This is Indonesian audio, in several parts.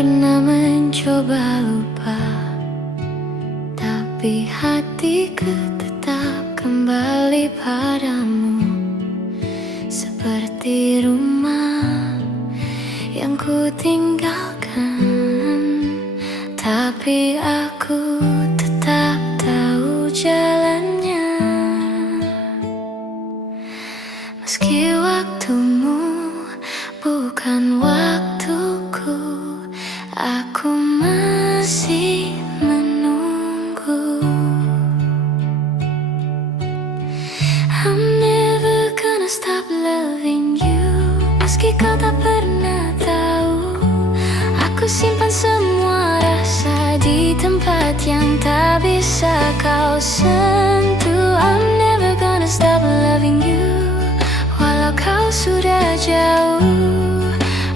pernah mencoba lupa, tapi hatiku tetap kembali padamu. Seperti rumah yang ku tinggalkan, tapi aku tetap tahu jalannya. Meski waktumu bukan waktuku, aku masih menunggu. I'm never gonna stop loving you. Meski kau tak pernah tahu, aku simpan semua rasa di tempat yang tak bisa kau sentuh. I'm never gonna stop loving you, walau kau sudah jauh.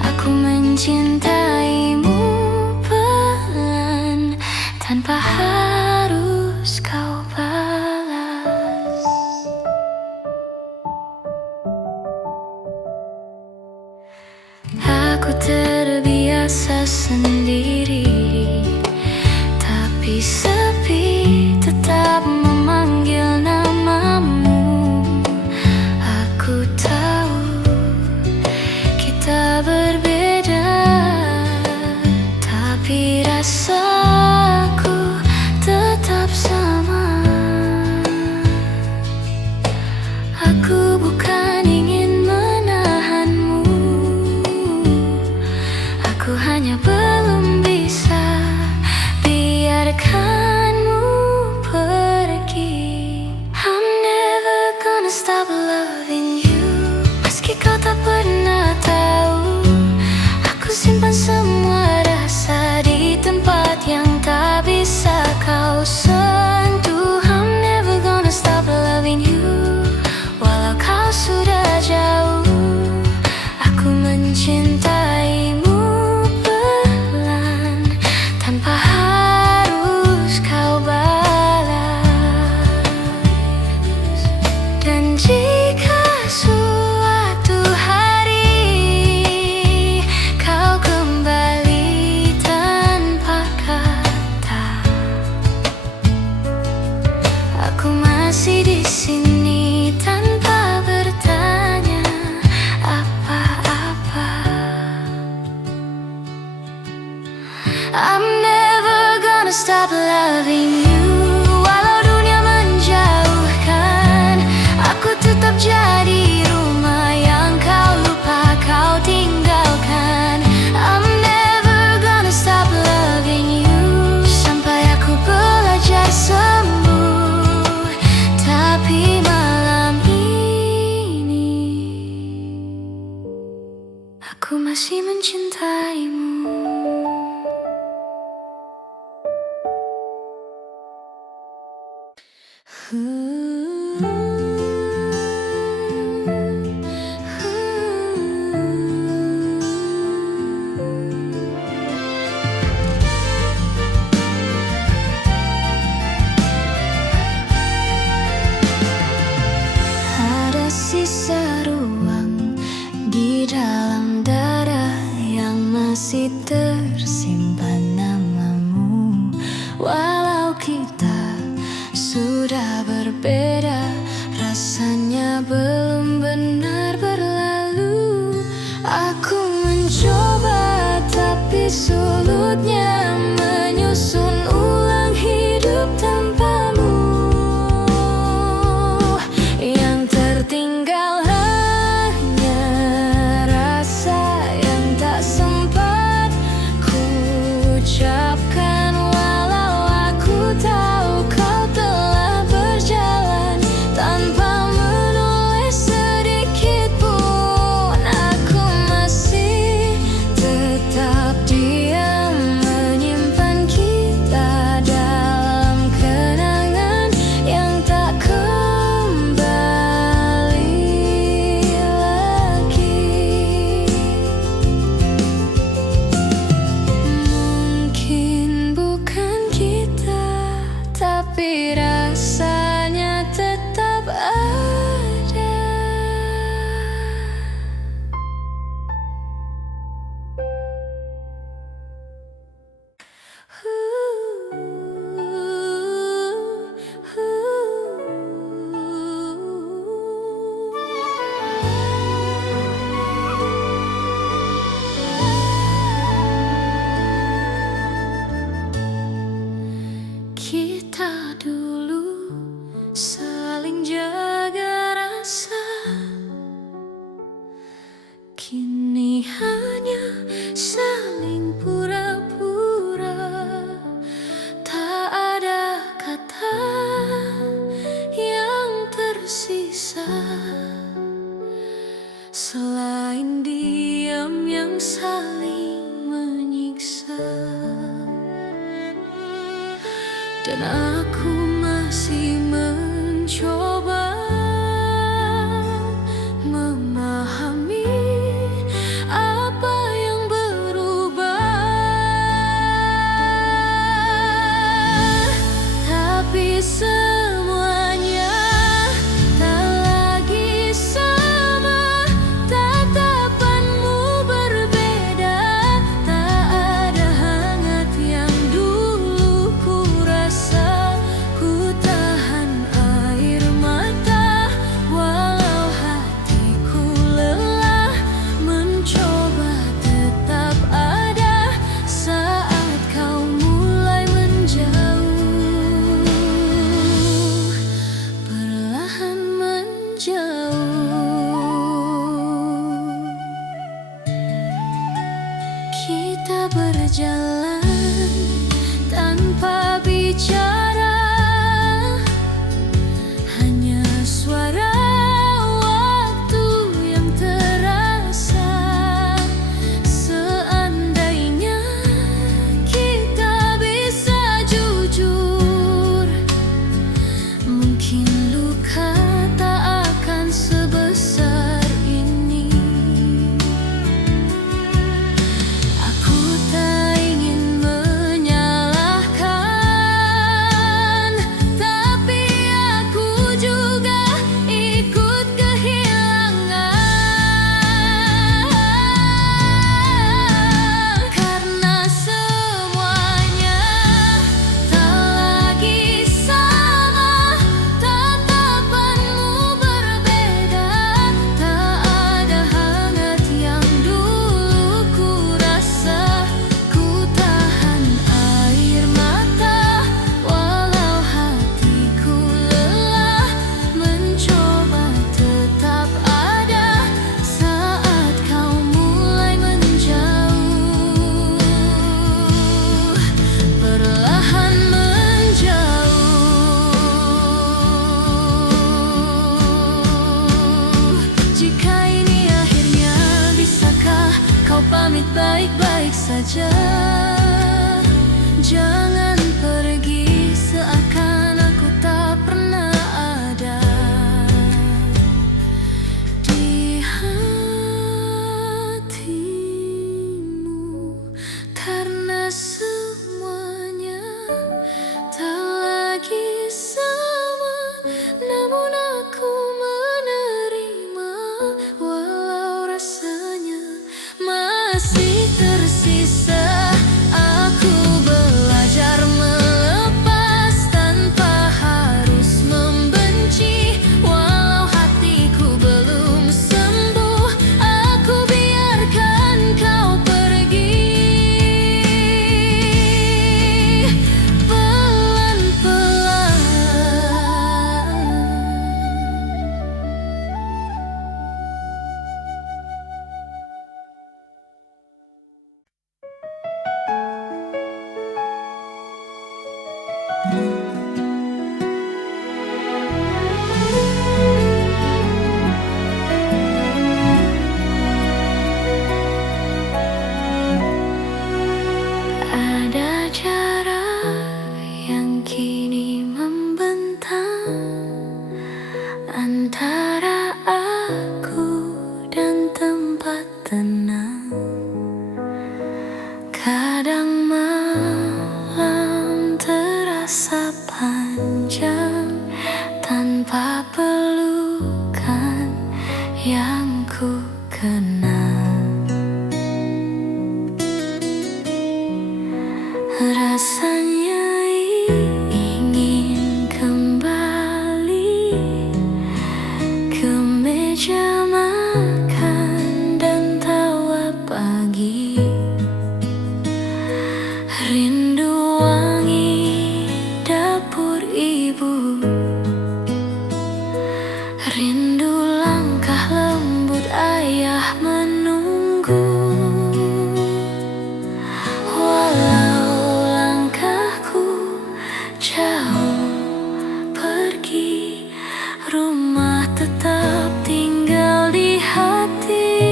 Aku mencintaimu pelan, tanpa harus kau balas. Aku terbiasa sendiri, tapi sepi tetap memanggil namamu. Aku tahu kita berbeda, tapi rasaku tetap sama. Aku bukan ingin menahanmu, aku hanya belum bisa biarkanmu pergi. I'm never gonna stop loving you. Meski kau tak pernah tahu, aku simpan semua rasa di tempat yang tak bisa kau sentuh. I'm never gonna stop loving you, walau kau sudah jauh. Aku mencintaimu pelan, tanpa harus kau balas. Dan jika suatu hari kau kembali tanpa kata, aku masih di sini tanpa bertanya apa-apa. I'm never gonna stop loving you, walau dunia menjauhkan. Aku tetap jadi rumah yang kau lupa, kau tinggalkan. I'm never gonna stop loving you, sampai aku belajar sembuh. Tapi malam ini aku masih mencintaimu. Ada sisa ruang di dalam dada yang masih tersimpan namamu. Walau kita sudah berbeda, rasanya belum benar berlalu. Aku mencoba, tapi sulutnya menyusun ulang hidup tanpamu. Yang tertinggal hanya rasa yang tak sempat ku ucapkan. Walau aku tahu kau telah berjalan tanpa menulis sedikit pun, aku masih tetap diam dan aku masih mencoba memahami apa yang berubah. Tapi semuanya tak lagi sama, tatapanmu berbeda. Tak ada hangat yang dulu ku rasa. Ku tahan air mata walau hatiku lelah, mencoba tetap ada saat kau mulai menjauh, perlahan menjauh. Kita berjalan tanpa bicara, hanya suara waktu yang terasa. Seandainya kita bisa jujur, mungkin luka tak akan sebesar ini. Aku tak ingin menyalahkan, tapi aku juga ikut kehilangan. Karena semuanya tak lagi sama, tatapanmu berbeda. Tak ada hangat yang dulu ku rasa. Ku tahan air mata walau hatiku lelah, mencoba tetap ada saat kau mulai menjauh, perlahan menjauh. Jika ini akhirnya, bisakah kau pamit baik-baik saja? Jangan pergi seakan aku tak pernah ada di hatimu. Karena semuanya tak lagi sama, namun aku menerima walau rasanya masih tersisa. Aku belajar melepas tanpa harus membenci, walau hatiku belum sembuh. Aku biarkan kau pergi pelan-pelan. Ada jarak yang kini membentang antara aku dan tempat tenang. Kadang malam terasa panjang tanpa pelukan yang ku kenal. Rasanya ingin kembali ke meja makan dan tawa pagi. Rindu wangi dapur ibu, rindu langkah lembut ayah menunggu. Walau langkahku jauh pergi, rumah tetap tinggal di hati.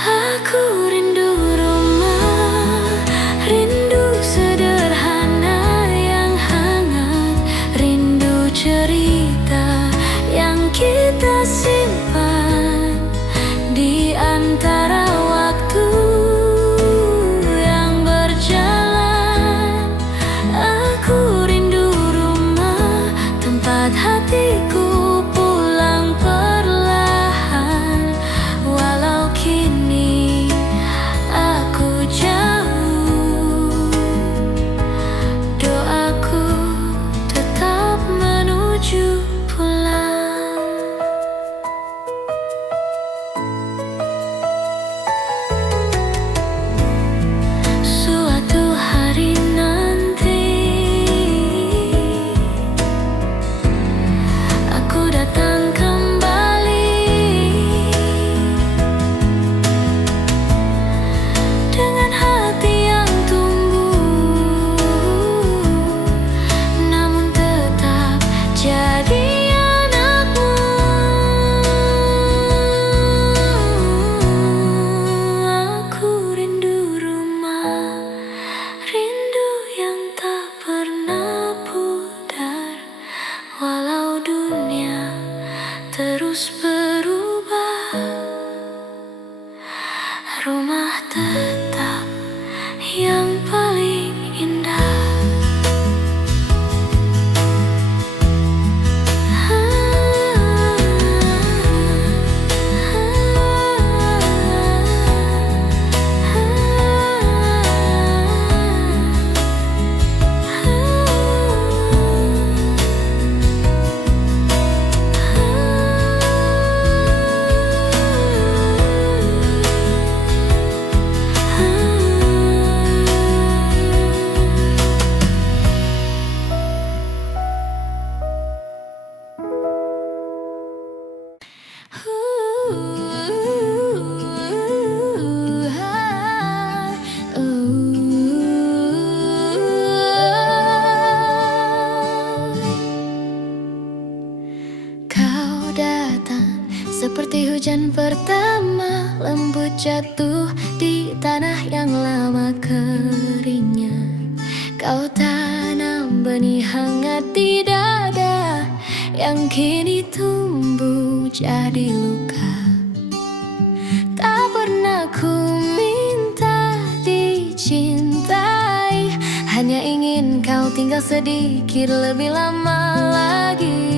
Aku tetap yang paling indah. Kau datang seperti hujan pertama, lembut jatuh di tanah yang lama keringnya. Kau tanam benih hangat di dada yang kini tumbuh jadi luka. Tak pernah ku minta dicintai, hanya ingin kau tinggal sedikit lebih lama lagi.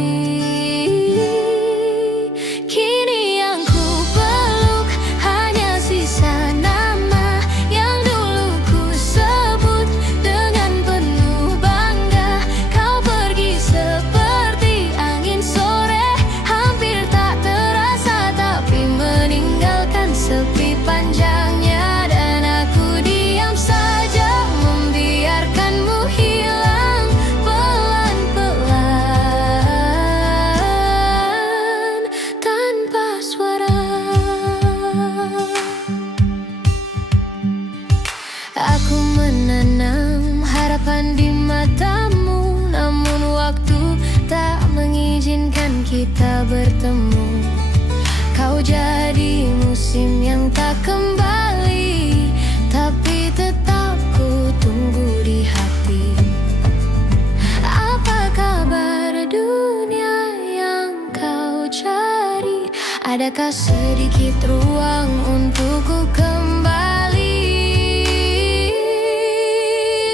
Kini yang ku peluk hanya sisa nama yang dulu ku sebut dengan penuh bangga. Kau pergi seperti angin sore, hampir tak terasa, tapi meninggalkan sepi panjangnya. Dan aku diam saja membiarkanmu hilang pelan-pelan tanpa suara. Aku menanam harapan di matamu, namun waktu tak mengizinkan kita bertemu. Kau jadi musim yang tak kembali, tapi tetap ku tunggu di hati. Apa kabar dunia yang kau cari? Adakah sedikit ruang untukku kembali?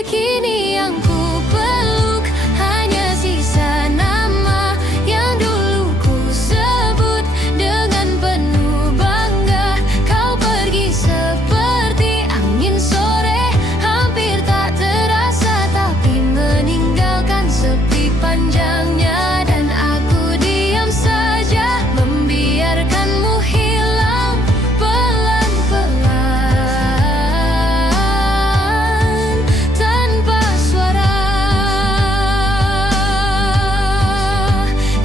Kini yang ku peluk hanya sisa nama yang dulu ku sebut dengan penuh bangga. Kau pergi seperti angin sore, hampir tak terasa, tapi meninggalkan sepi panjangnya. Dan aku diam saja membiarkanmu hilang pelan-pelan tanpa suara.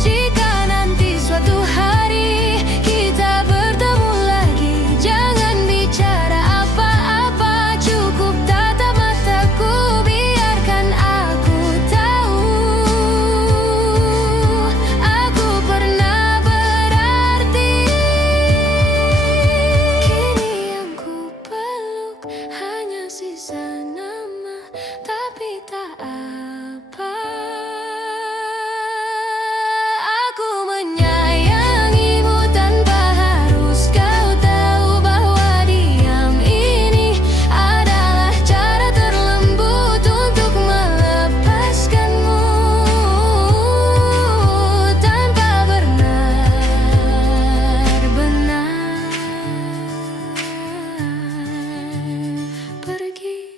Jika nanti suatu hari kita bertemu lagi, jangan bicara apa-apa, cukup tatap mataku, biarkan aku tahu aku pernah berarti. Kini yang ku peluk hanya sisa nama, tapi tak apa. Aku menyayangimu tanpa harus kau tahu bahwa diam ini adalah cara terlembut untuk melepaskanmu tanpa benar-benar pergi.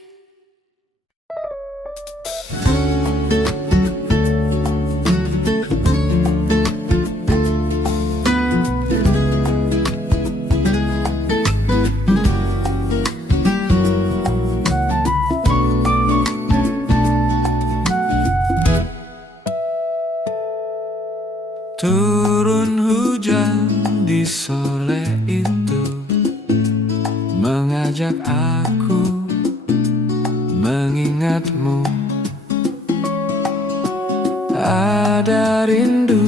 Turun hujan di sore itu, mengajak aku mengingatmu. Ada rindu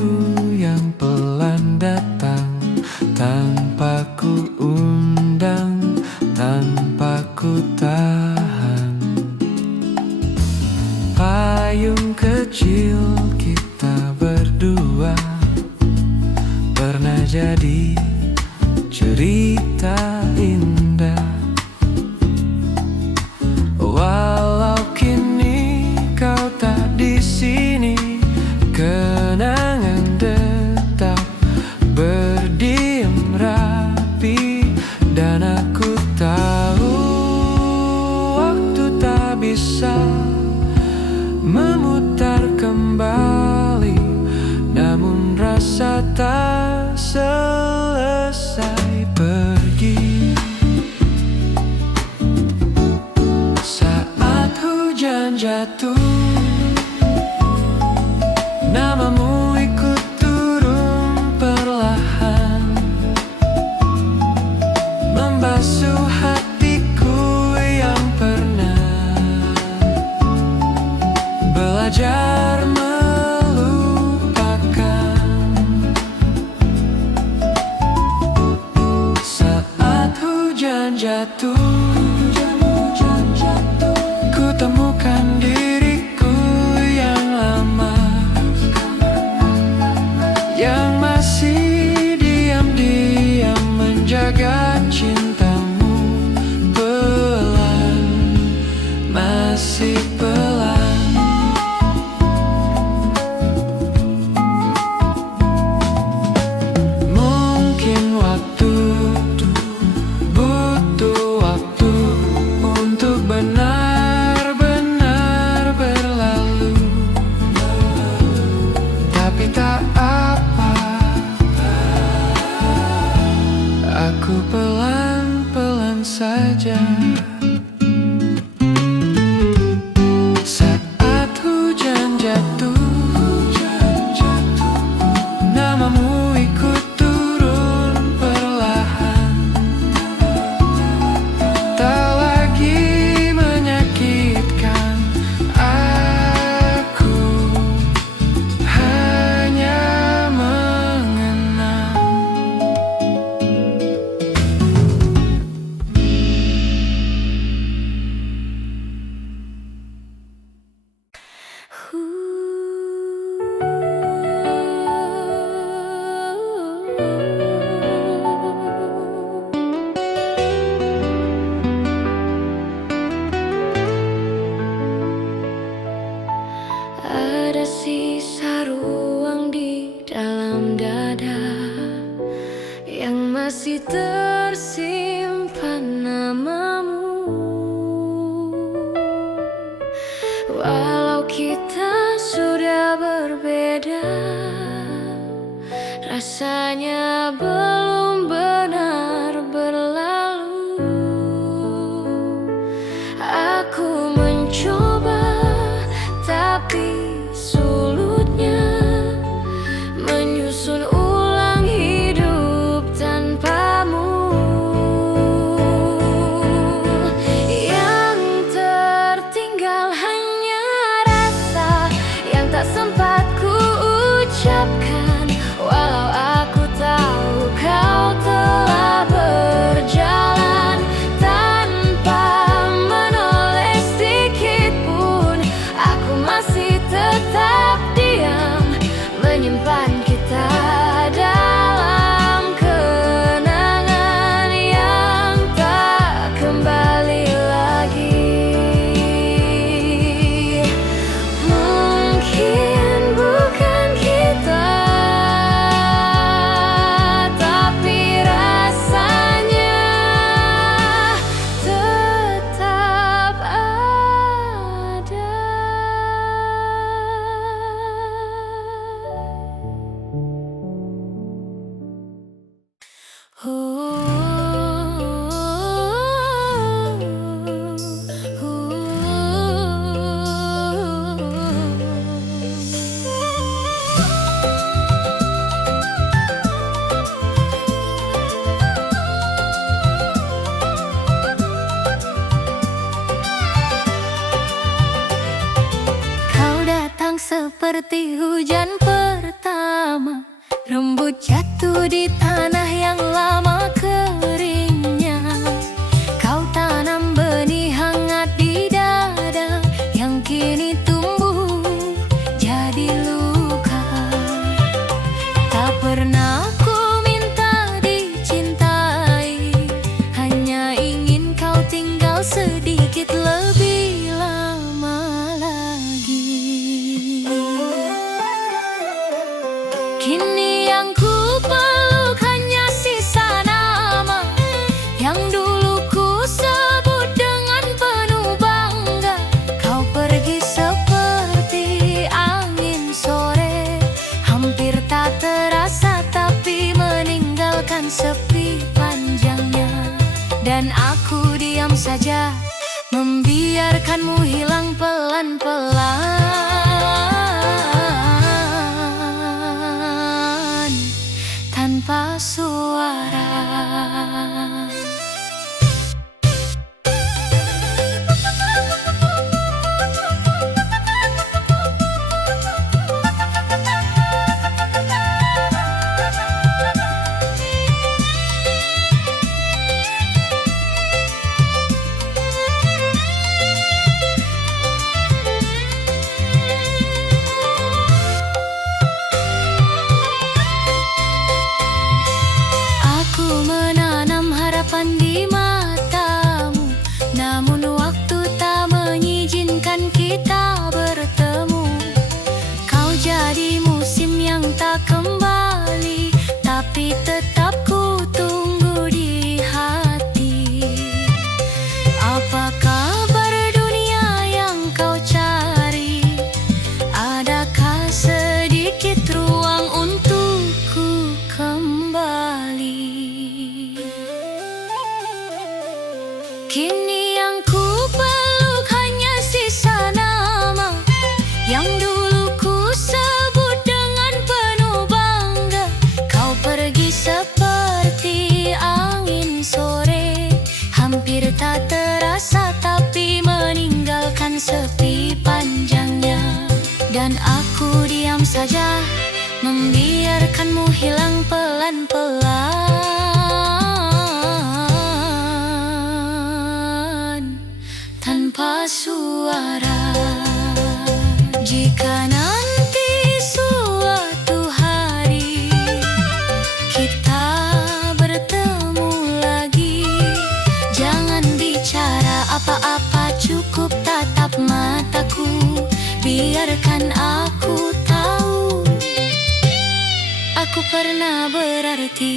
yang pelan datang tanpa ku undang, tanpa ku tahan. Payung kecil kita berdua pernah jadi cerita indah. jatuh, namamu ikut turun perlahan, membasuh hatiku yang pernah belajar melupakan. Saat hujan jatuh, ku temukan diriku yang lama, yang masih diam-diam menjaga cintamu. Pelan, masih pelan. Mungkin waktu butuh waktu untuk benar-benar berlalu, tapi tak apa, aku pelan-pelan saja. Saat hujan jatuh, namamu ikut turun perlahan, tak lagi menyakitkan aku, hanya mengenang. Ada sisa ruang di dalam dada yang masih tersimpan namamu. Walau kita sudah berbeda, rasanya belum benar berlalu. Aku mencoba, tapi sulutnya menyusun ulang hidup tanpamu. Yang tertinggal hanya rasa yang tak sempat ku ucapkan. Walau aku tahu kau telah berjalan tanpa menoleh sedikit pun, aku masih tetap diam, menyimpan kita dalam kenangan yang tak kembali lagi. Mungkin bukan kita, tapi rasanya tetap ada. Kau datang seperti hujan pertama, rembut jatuh di tanah yang lama keringnya. Kau tanam benih hangat di dada yang kini tumbuh jadi luka. Tak pernah ku minta dicintai, hanya ingin kau tinggal sedikit lebih lama lagi. Kini yang ku peluk hanya sisa nama yang dulu ku sebut dengan penuh bangga. Kau pergi seperti angin sore, hampir tak terasa tapi meninggalkan sepi panjangnya. Dan aku diam saja membiarkanmu hilang pelan-pelan tanpa suara. Aku menanam harapan di matamu, namun waktu tak mengizinkan kita bertemu. Kau jadi musim yang tak kembali, tapi tetap ku tunggu di hati. Apa kabar dunia yang kau cari? Adakah sedikit ruang untukku kembali? Kini yang ku peluk hanya sisa nama yang dulu ku sebut dengan penuh bangga. Kau pergi seperti angin sore, hampir tak terasa tapi meninggalkan sepi panjangnya. Dan aku diam saja, membiarkanmu hilang pelan-pelan tanpa suara. Jika nanti suatu hari kita bertemu lagi, jangan bicara apa-apa, cukup tatap mataku, biarkan aku tahu aku pernah berarti.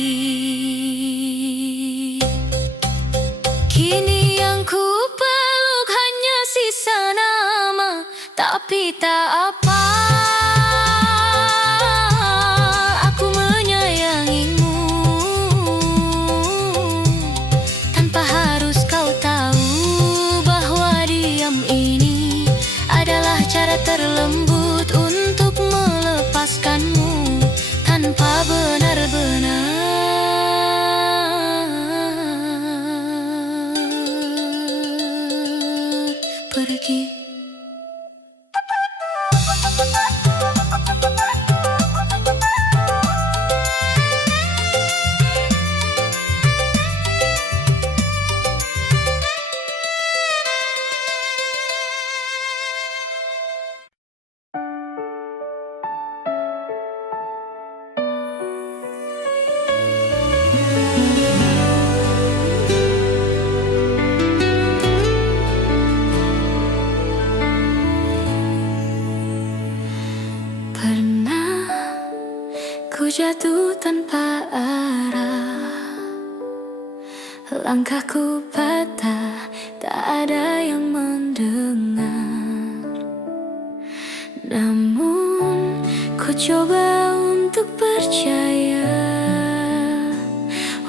Kini yang ku peluk hanya sisa nama, tapi tak apa, aku menyayangimu tanpa harus kau tahu bahwa diam ini adalah cara terlembut untuk melepaskanmu tanpa benar-benar pergi. Ku jatuh tanpa arah, langkahku patah, tak ada yang mendengar. Namun ku coba untuk percaya,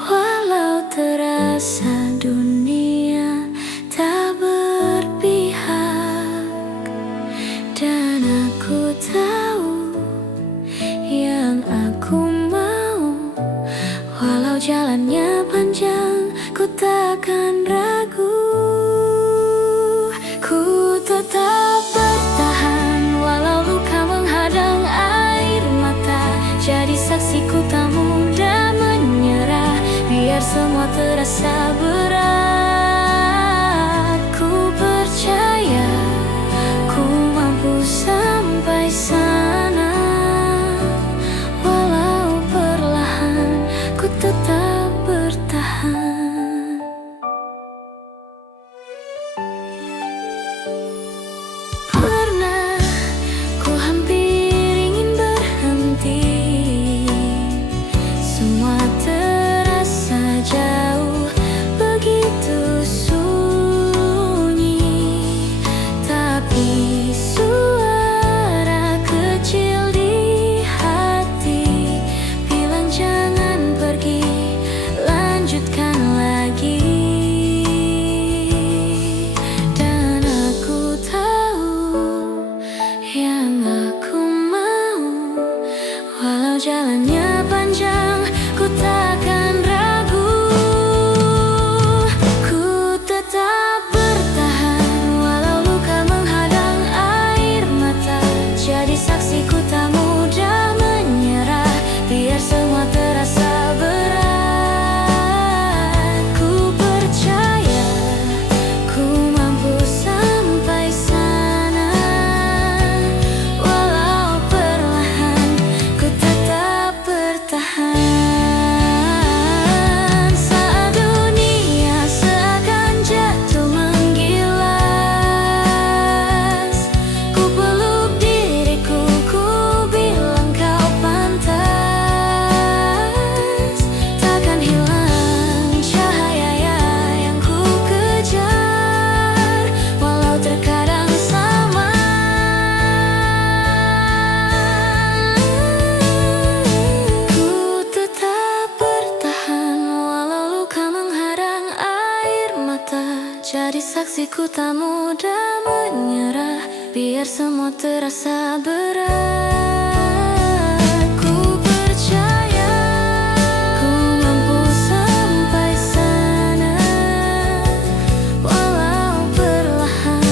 walau terasa dunia tak berpihak. Dan aku tahu yang aku mau, walau jalannya panjang, ku takkan ragu. Ku tetap bertahan, walau luka menghadang air mata. Jadi saksiku tak mudah menyerah, biar semua terasa berat. Ku percaya ku mampu sampai sana, walau perlahan.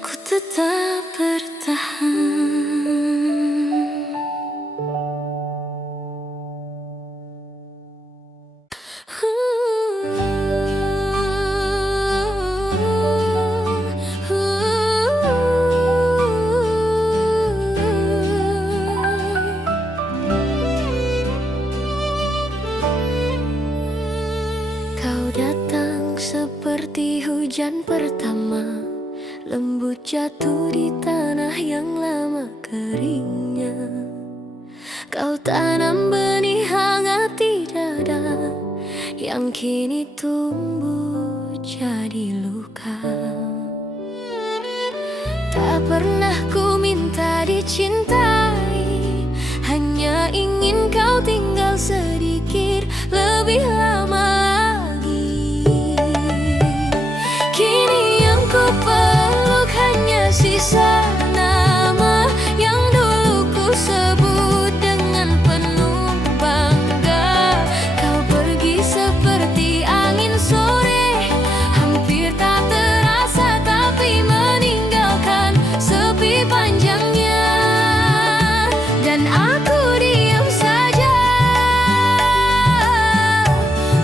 Ku tetap bertahan. Kau datang seperti hujan pertama, lembut jatuh di tanah yang lama keringnya. Kau tanam benih hangat di dada, yang kini tumbuh jadi luka. Tak pernah ku minta dicintai, hanya ingin kau tinggal sedikit lebih lama lagi. Kini yang ku peluk hanya sisa nama yang dulu ku sebut dengan penuh bangga. Kau pergi seperti angin sore, hampir tak terasa tapi meninggalkan sepi panjangnya. Dan aku diam saja,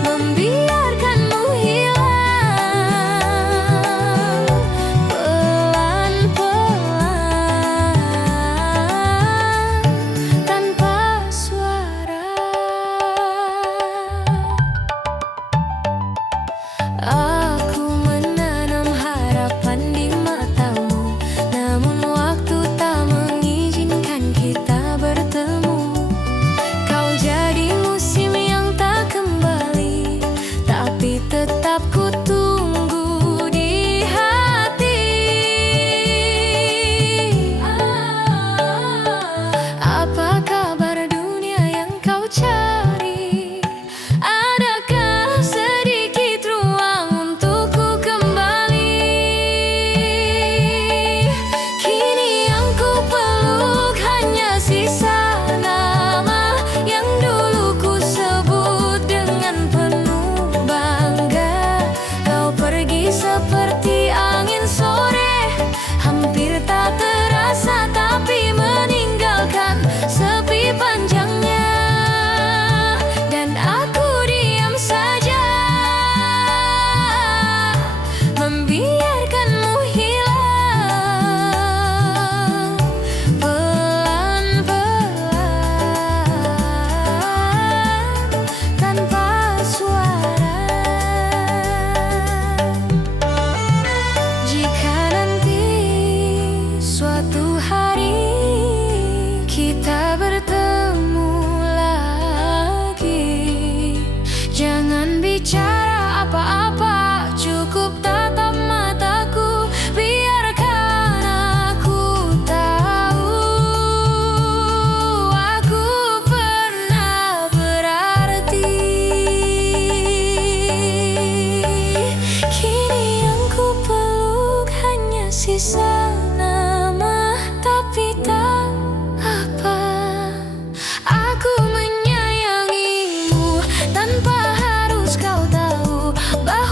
membiarkanmu hilang pelan-pelan tanpa suara. Aku menanam harapan di matamu, namun waktu tak mengizinkan kita bertemu. Kau jadi musim yang tak kembali, tapi tetap ku tunggu di hati. Apa kabar dunia yang kau cari? Adakah sedikit ruang untukku kembali? Kini yang ku peluk hanya sisa nama yang dulu ku sebut dengan penuh bangga. Kau pergi seperti angin sore, hampir tak terasa tapi meninggalkan sepi panjangnya. Dan aku diam saja, membiarkanmu hilang pelan-pelan tanpa suara. Jika nanti suatu hari kita bertemu lagi, jangan bicara apa-apa, cukup tatap mataku, biarkan aku tahu aku pernah berarti. Kini yang ku peluk hanya sisa nama, tapi tak apa. Aku menyayangimu tanpa harus kau tahu bahwa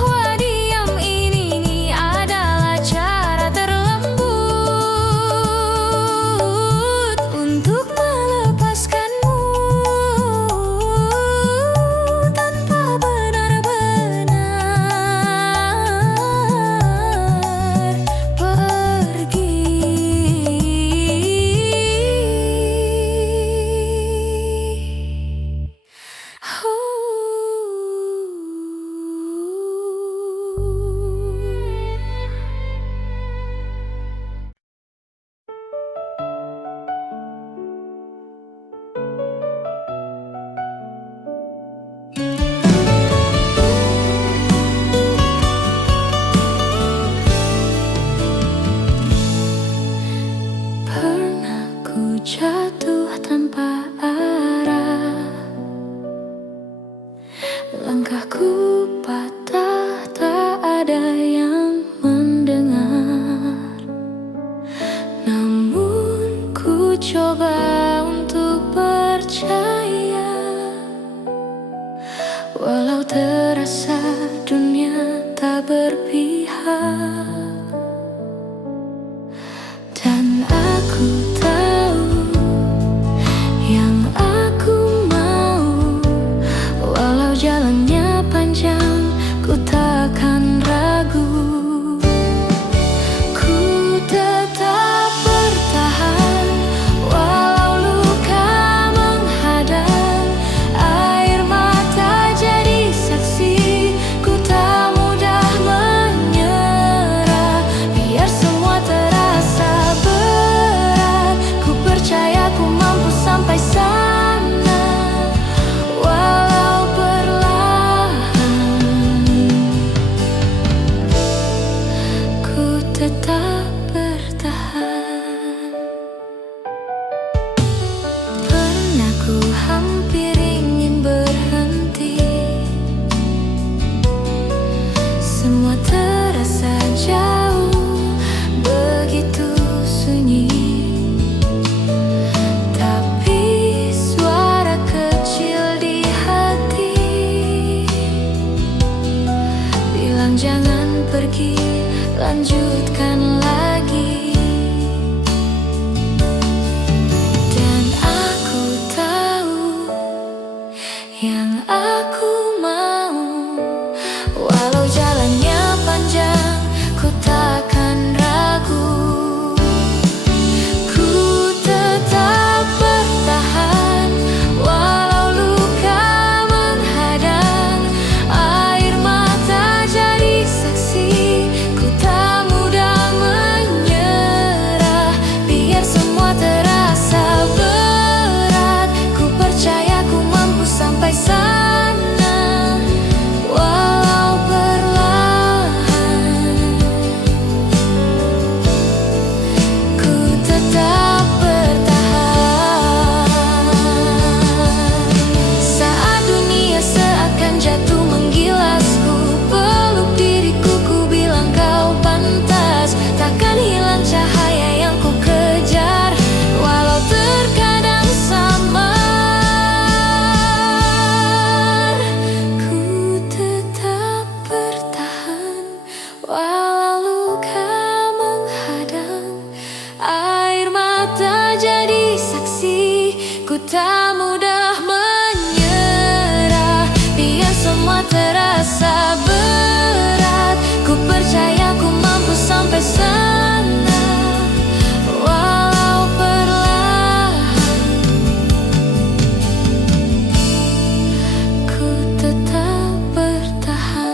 Langkahku patah, tak ada yang mendengar. Namun ku coba untuk percaya, walau terasa dunia tak berpihak. Dan aku tahu yang aku mau, walau jalannya panjang, ku takkan ragu. Ku tetap bertahan, walau luka menghadang. Air mata jadi saksi, ku tak mudah menyerah. Biar semua terasa berat, ku percaya ku mampu sampai sana, walau perlahan. Ku tetap bertahan. Pernah ku hampir ingin berhenti, semua terasa jauh, begitu sunyi. Tapi suara kecil di hati bilang jangan pergi, lanjutkan lagi. Dan aku tahu yang aku mau, walau jalannya panjang, ku takkan ragu. Ku tetap bertahan, walau luka menghadang. Air mata jadi saksi, ku tak mudah menyerah. Biar semua terasa berat, ku percaya ku mampu sampai sana, walau perlahan. Ku tetap bertahan. Saat dunia seakan jatuh menggilasku, peluk diriku, ku bilang kau pantas. Takkan hilang cahaya yang ku kejar, walau terkadang samar. Ku tetap bertahan, walau luka menghadang. Air mata jadi saksi, ku tak mudah menyerah. Biar semua terasa berat, ku percaya ku mampu sampai sana, walau perlahan. Ku tetap bertahan.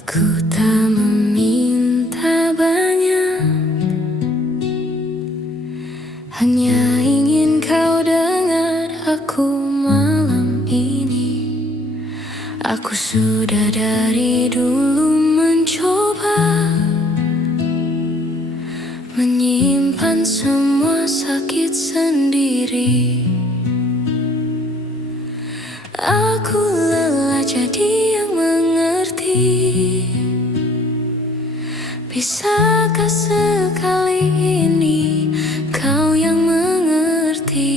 Aku tak meminta banyak, hanya ingin kau dengar aku malam ini. Aku sudah dari dulu mencoba menyimpan semua sakit sendiri. Aku lelah jadi yang mengerti. Bisakah sekali ini kau yang mengerti?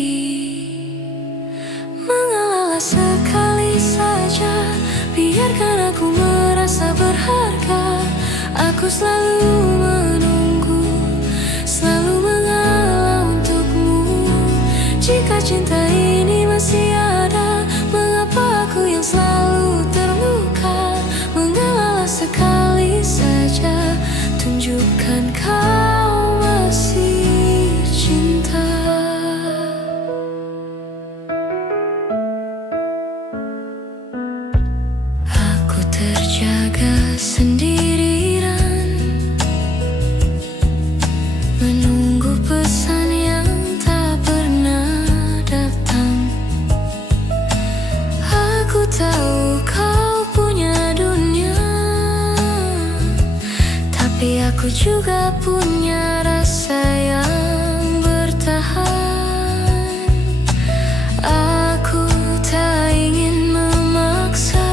Mengalah sekali saja, biarkan aku merasa berharga. Aku selalu menunggu, selalu mengalah untukmu. Jika cinta ini masih ada, mengapa aku yang selalu terluka? Mengalah sekali saja, tunjukkan kau masih cinta. Aku terjaga sendirian, menunggu pesan yang tak pernah juga punya rasa yang bertahan. Aku tak ingin memaksa,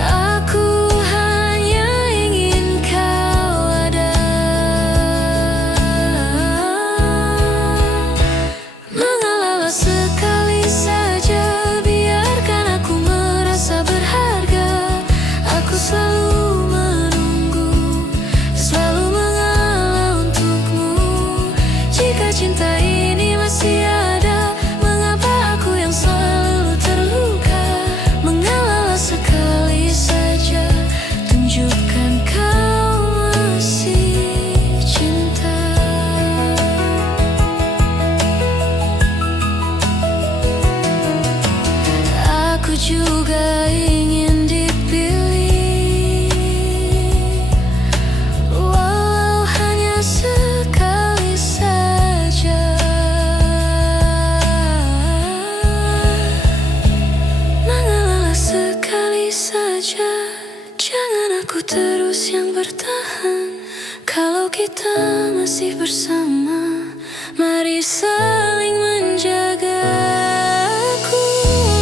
aku hanya ingin kau ada. Mengalah sekali saja, biarkan aku merasa berharga. Aku selalu menunggu, selalu mengalah untukmu. Jika cinta ini masih ada, mengapa aku yang selalu terluka? Mengalah sekali saja, tunjukkan kau masih cinta. Aku juga ingin dipilih, walau hanya sekali saja. Mengalah sekali saja, jangan aku terus yang bertahan. Kalau kita masih bersama, mari saling menjaga. Aku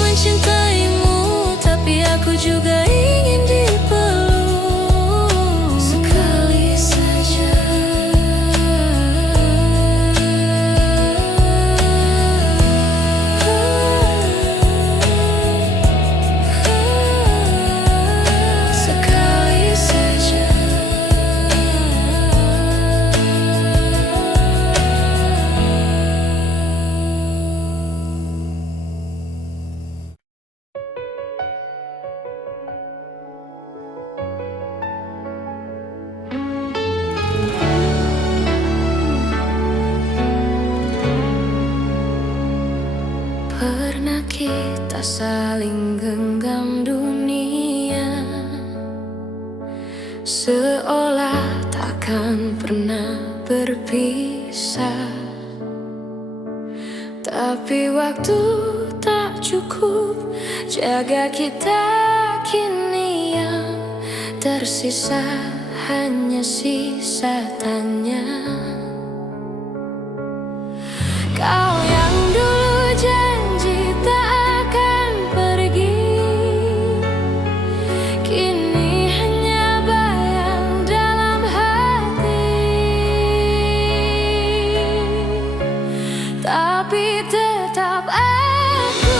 mencintaimu, tapi aku juga ingin dipeluk sekali saja. Sekali saja. Pernah kita saling genggam dunia, seolah takkan pernah berpisah. Tapi waktu tak cukup jaga kita, kini yang tersisa hanya sisa tanya. Kau yang dulu janji tak akan pergi, kini hanya bayang dalam hati. Tapi tetap aku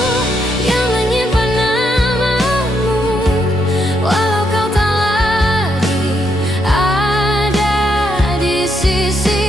yang menyimpan namamu, walau kau tak lagi ada di sisi.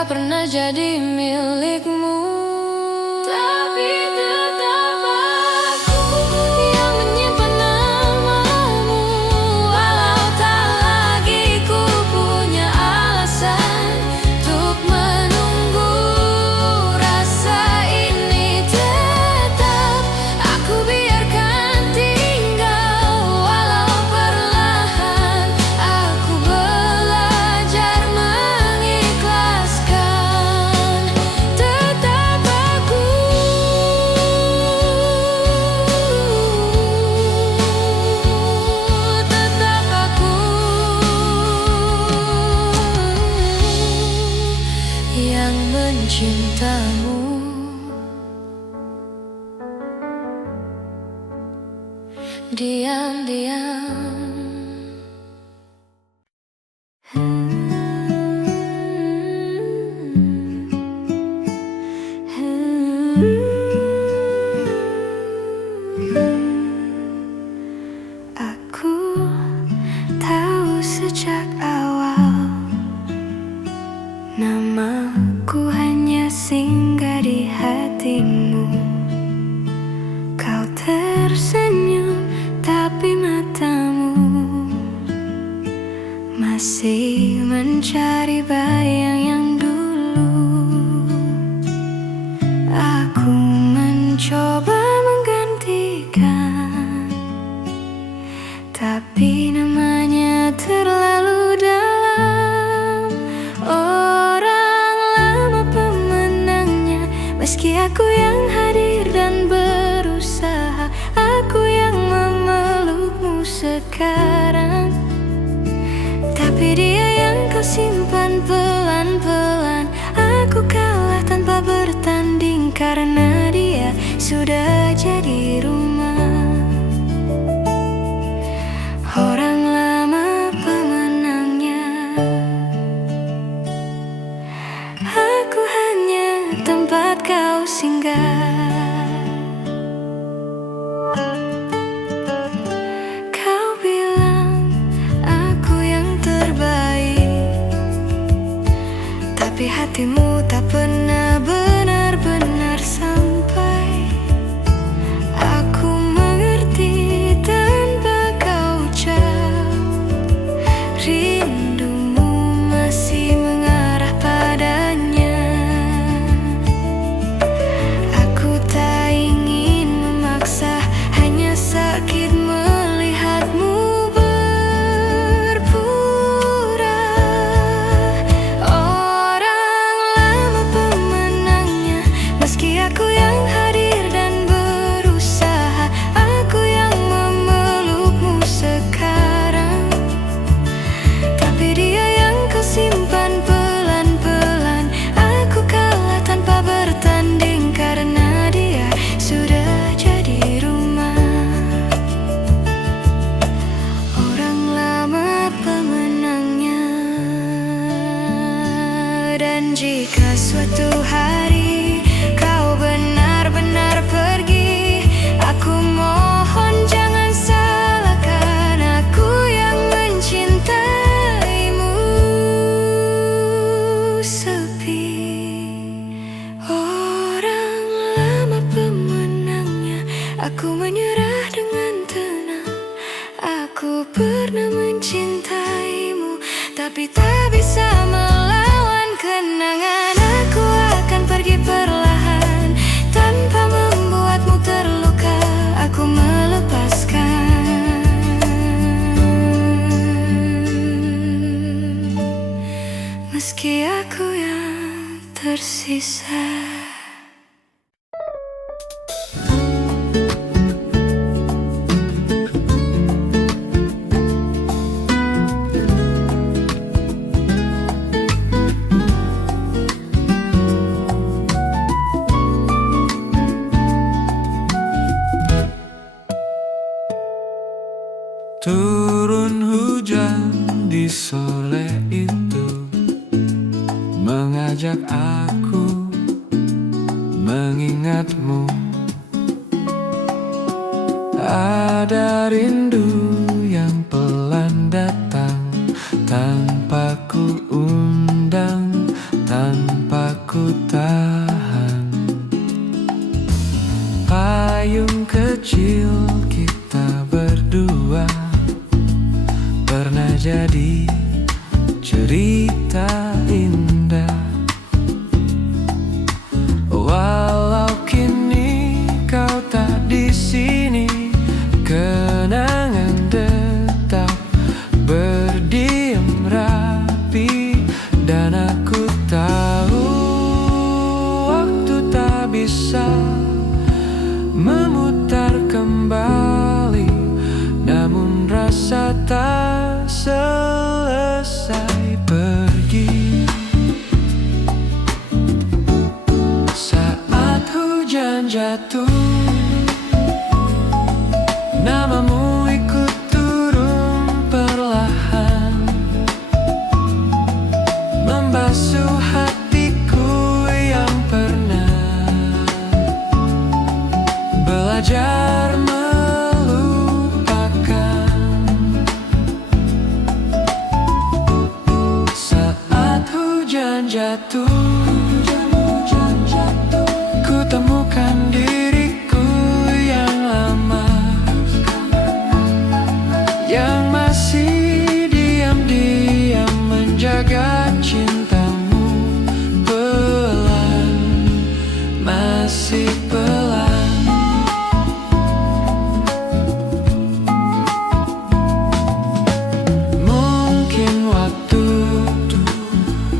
tak pernah jadi milikmu. Tapi tetap aku yang menyimpan namamu. Walau tak lagi ku punya alasan untuk menunggu, rasa ini tetap aku biarkan tinggal. Walau perlahan aku belajar mengikhlaskan, tetap aku yang mencintamu. Diam-diam aku tahu sejak awal namaku hanya singgah di hatimu. Kau tersenyum tapi matamu masih mencari bayang yang dulu. Aku mencoba menggantikan, tapi namanya terlalu dalam. Orang lama pemenangnya, meski aku yang hadir dan berusaha. Aku yang memelukmu sekarang, tapi dia yang kau simpan pelan-pelan. Aku kalah tanpa bertanding karena dia sudah jadi rumah. Orang lama pemenangnya, aku hanya tempat kau singgah. Kau bilang aku yang terbaik, tapi hatimu tak pernah benar-benar sampai. Aku mengerti tanpa kau ucap, rindumu masih mengarah padanya. Aku tak ingin memaksa, hanya sakit melihatmu berpura. Orang lama pemenangnya, meski aku yang hadir dan berusaha. Aku yang memelukmu sekarang, tapi dia yang kau simpan pelan-pelan. Aku kalah tanpa bertanding karena dia sudah jadi rumah. Orang lama pemenangnya. Dan jika suatu hari kau benar-benar pergi, aku mohon jangan salahkan aku yang mencintaimu. Sepi, orang lama pemenangnya. Aku menyerah dengan tenang. Aku pernah mencintaimu, tapi tak bisa melawan kenangan. Aku akan pergi perlahan tanpa membuatmu terluka. Aku melepaskan, meski aku yang tersisa. Turun hujan di sore itu, mengajak aku mengingatmu. Ada rindu yang pelan datang tanpa ku undang, tanpa ku tahan. Payung kecil kita berdua pernah jadi cerita indah. Walau kini kau tak di sini, kenangan tetap berdiam rapi. Dan aku tahu waktu tak bisa memutar kembali, namun rasa tak selesai pergi. Saat hujan jatuh, namamu ikut turun perlahan, membasuh hatiku yang pernah belajar melupakan. Saat hujan jatuh, ku temukan diriku yang lama, yang masih diam-diam menjaga cintamu. Pelan, masih pelan. Mungkin waktu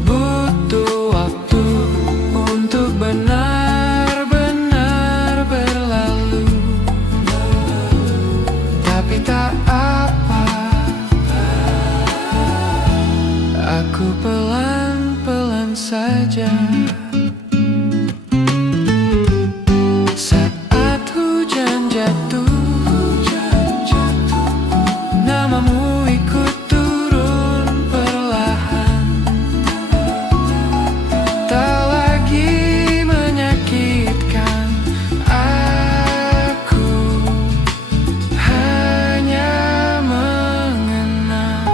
butuh waktu untuk benar-benar berlalu, tapi tak apa, aku pelan-pelan saja. Saat hujan jatuh, namamu ikut turun perlahan, tak lagi menyakitkan aku, hanya mengenang.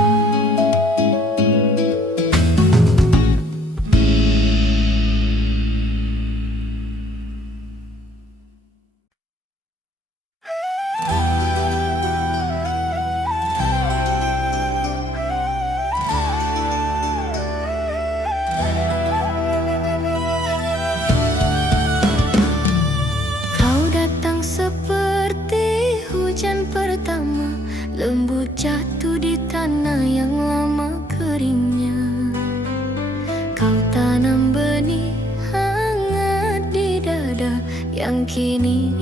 Kau datang seperti hujan pertama, lembut jatuh di tanah yang lama keringnya. Kau tanam benih hangat di dada yang kini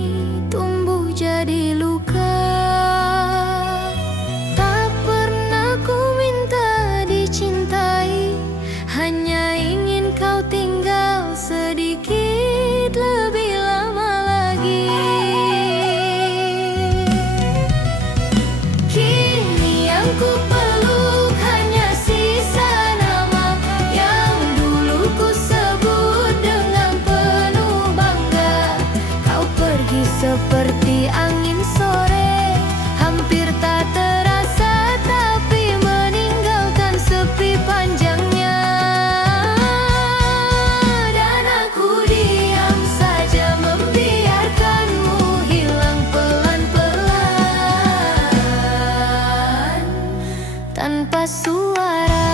tumbuh jadi luka. Tak pernah ku minta dicintai, hanya ingin kau tinggal sedikit lebih lama lagi. Kini yang ku peluk hanya sisa nama yang dulu ku sebut dengan penuh bangga. Kau pergi seperti angin sore, hampir tak terasa, tapi meninggalkan sepi panjangnya. Dan aku diam saja membiarkanmu hilang pelan-pelan tanpa suara.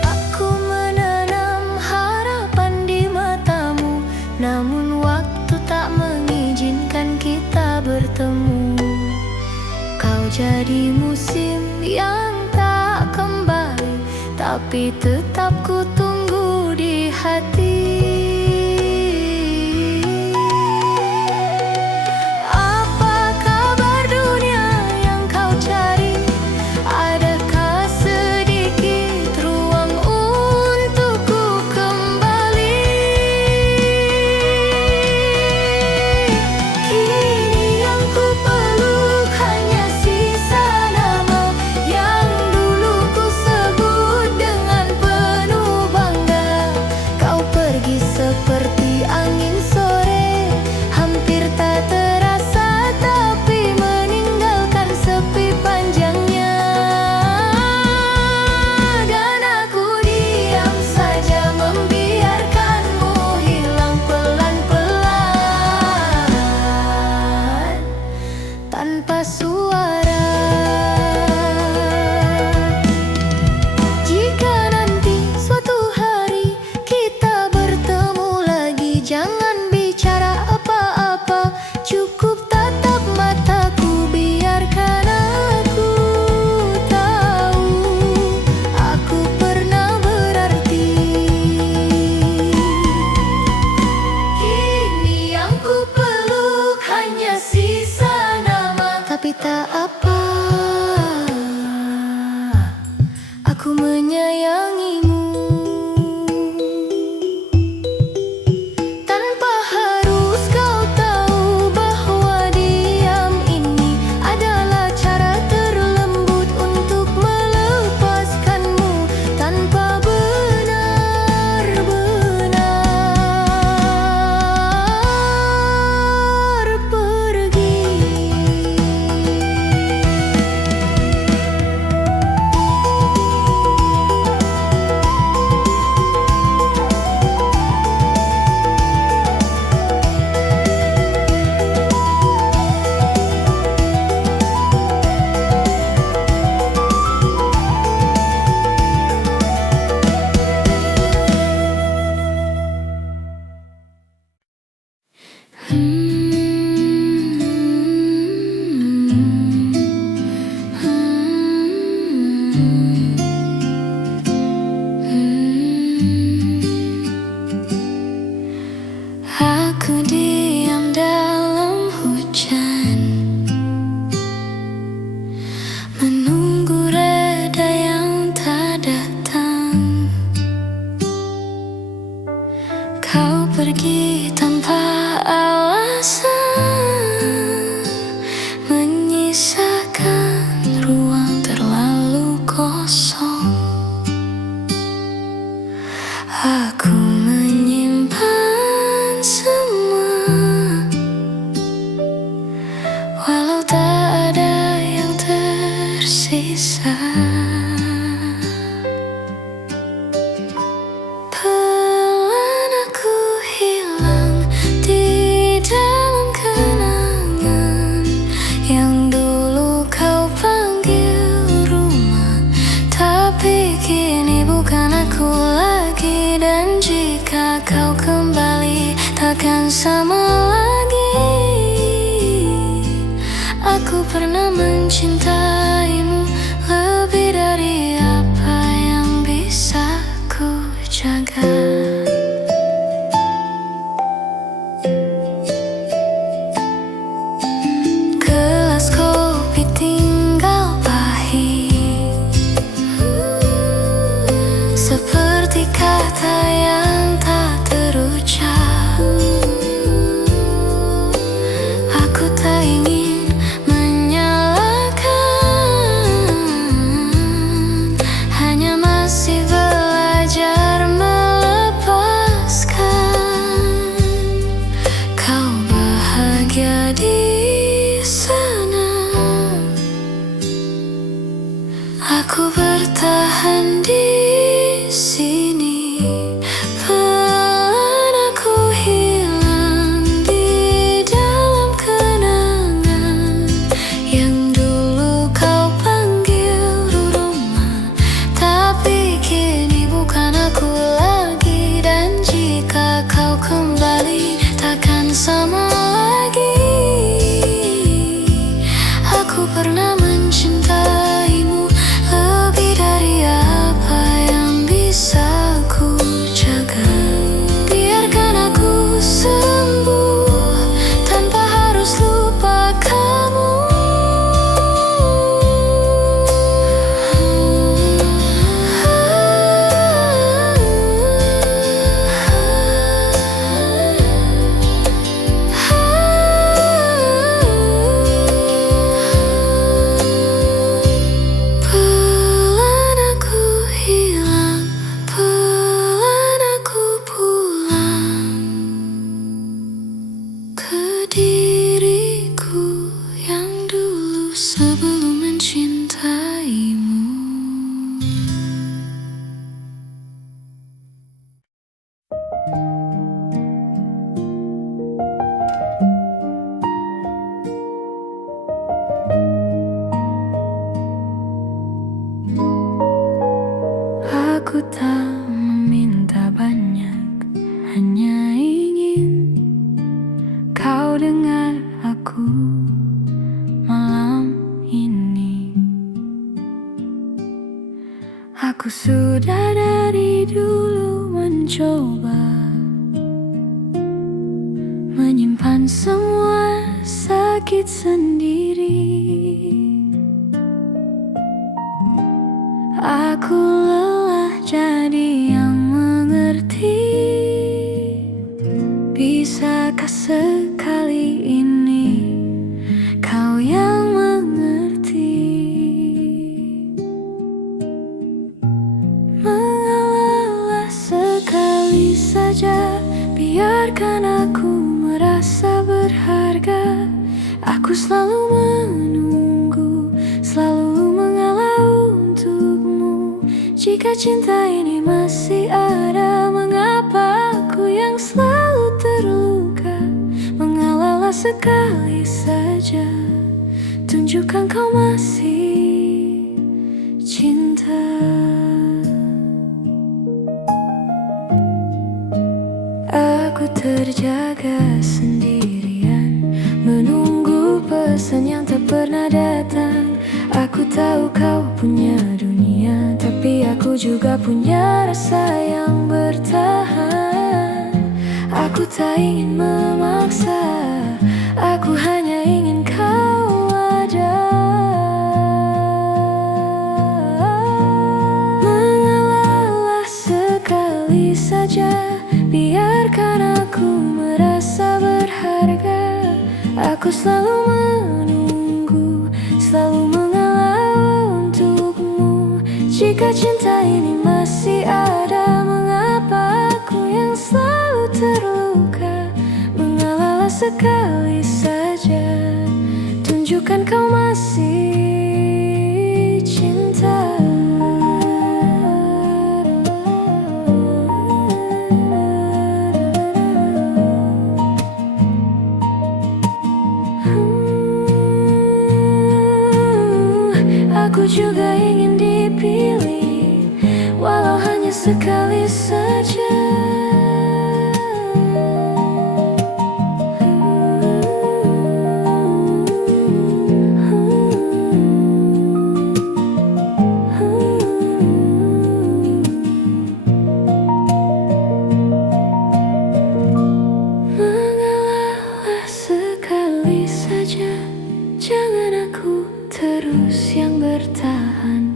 Aku menanam harapan di matamu, namun waktu tak mengizinkan kita bertemu. Kau jadi musim yang tak kembali, tapi tetap ku tunggu di hati. Apa kabar dunia yang kau cari? Adakah sedikit ruang untukku kembali? Kini yang ku takkan sama lagi. Aku pernah mencintaimu lebih dari apa yang bisa ku jaga. Gelas kopi tinggal pahit, seperti kata yang tak terucap. Aku tak ingin menyalahkan, hanya masih belajar melepaskan. Kau bahagia di sana, aku bertahan di sini. Pelan aku hilang di dalam kenangan yang dulu kau panggil rumah, tapi kini bukan aku lagi. Dan jika kau kembali takkan sama lagi. Aku pernah mencintaimu lebih dari apa yang bisa ku jaga. Biarkan aku sembuh tanpa harus lupa kamu. Pelan aku hilang, pelan aku pulang ke diriku yang dulu sebelum mencintaimu. Aku tak meminta banyak, hanya ingin kau dengar aku malam ini. Aku sudah dari dulu mencoba menyimpan semua sakit sendiri. Aku lelah jadi yang mengerti. Bisakah sekali ini kau yang mengerti? Mengalah sekali saja, biarkan aku merasa berharga. Aku selalu menunggu, selalu mengalah untukmu. Jika cinta ini masih ada, mengapa aku yang selalu terluka? Mengalahlah sekali saja, tunjukkan kau masih cinta. Aku terjaga sendirian, menunggu pesan yang tak pernah datang. Aku tahu kau punya dunia, tapi aku juga punya rasa yang bertahan. Aku tak ingin memaksa, aku hanya ingin kau ada. Mengalahlah sekali saja, biarkan aku merasa berharga. Aku selalu menunggu, selalu mengalah untukmu. Jika cinta ini masih ada, mengapa aku yang selalu terluka? Mengalahlah sekali saja, tunjukkan kau masih cinta. Aku juga ingin dipilih, walau hanya sekali saja. Sekali saja, jangan aku terus yang bertahan.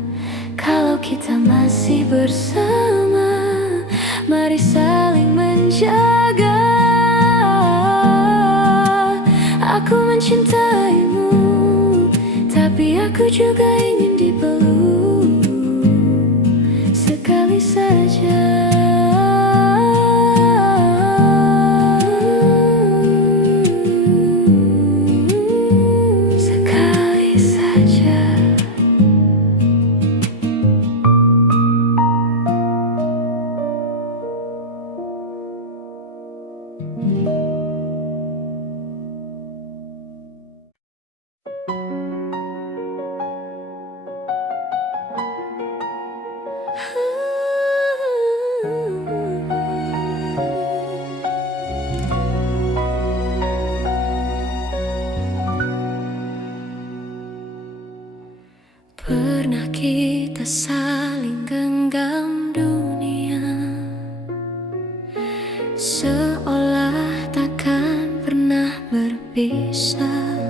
Kalau kita masih bersama, mari saling menjaga. Aku mencintaimu, tapi aku juga ingin dipeluk. Sekali saja. Sekali saja. Pernah kita saling genggam dunia, seolah takkan pernah berpisah.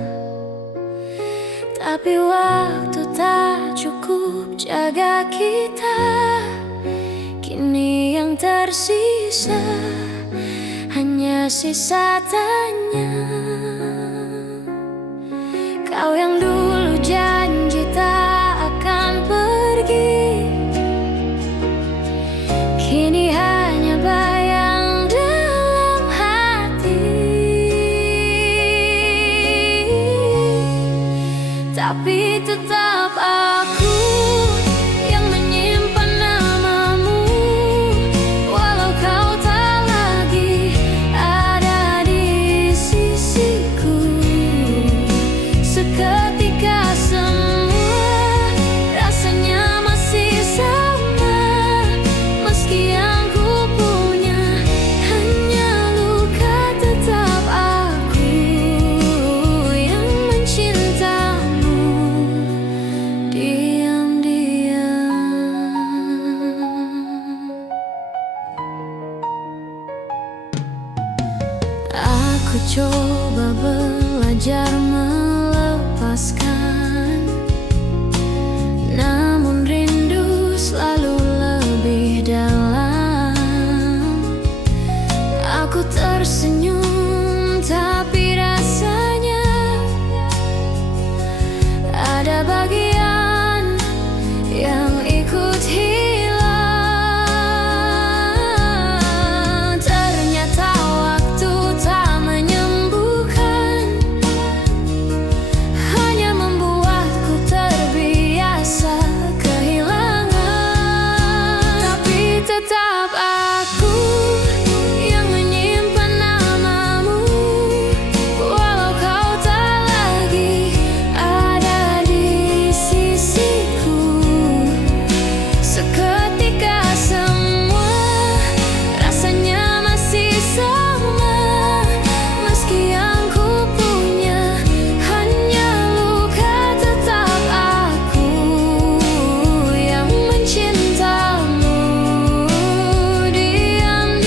Tapi waktu tak cukup jaga kita. Kini yang tersisa hanya sisa tanya. Kau yang dulu janji tak akan pergi, kini hanya bayang dalam hati. Tapi tetap aku yang menyimpan namamu, walau kau tak lagi ada di sisiku. Seketika semua rasanya masih sama, meski yang ku punya hanya luka. Tetap aku yang mencintamu diam-diam. Aku coba belajar melepaskan, namun rindu selalu lebih dalam. Aku tersenyum tapi rasanya ada bagian yang ikut hilang. Ternyata waktu tak menyembuhkan, hanya membuatku terbiasa kehilangan. Tapi tetap aku yang menyimpan namamu, walau kau tak lagi ada di sisiku. Seketika semua rasanya masih sama, meski yang ku punya hanya luka. Tetap aku yang mencintamu diam-diam.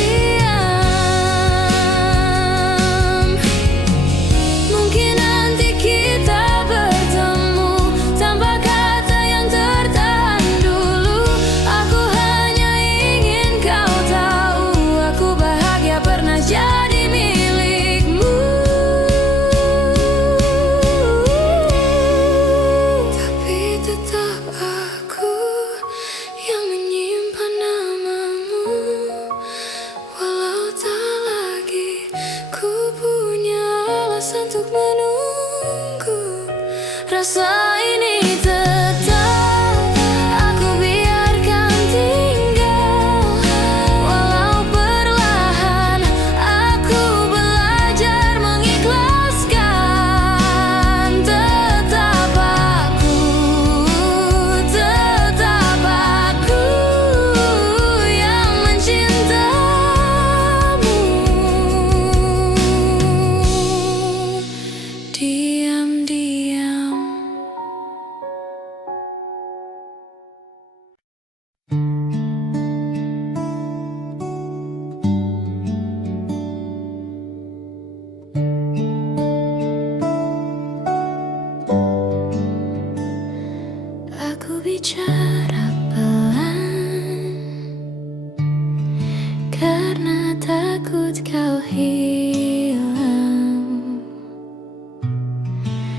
Mungkin nanti kita bertemu tanpa kata yang tertahan dulu. Aku hanya ingin kau tahu, aku bahagia pernah jadi milikmu. Tapi tetap aku yang menyimpan namamu, walau tak lagi ku punya alasan untuk menunggu. Rasa ini tetap aku biarkan tinggal, walau perlahan aku belajar mengikhlaskan. Tetap aku yang mencintamu diam-diam.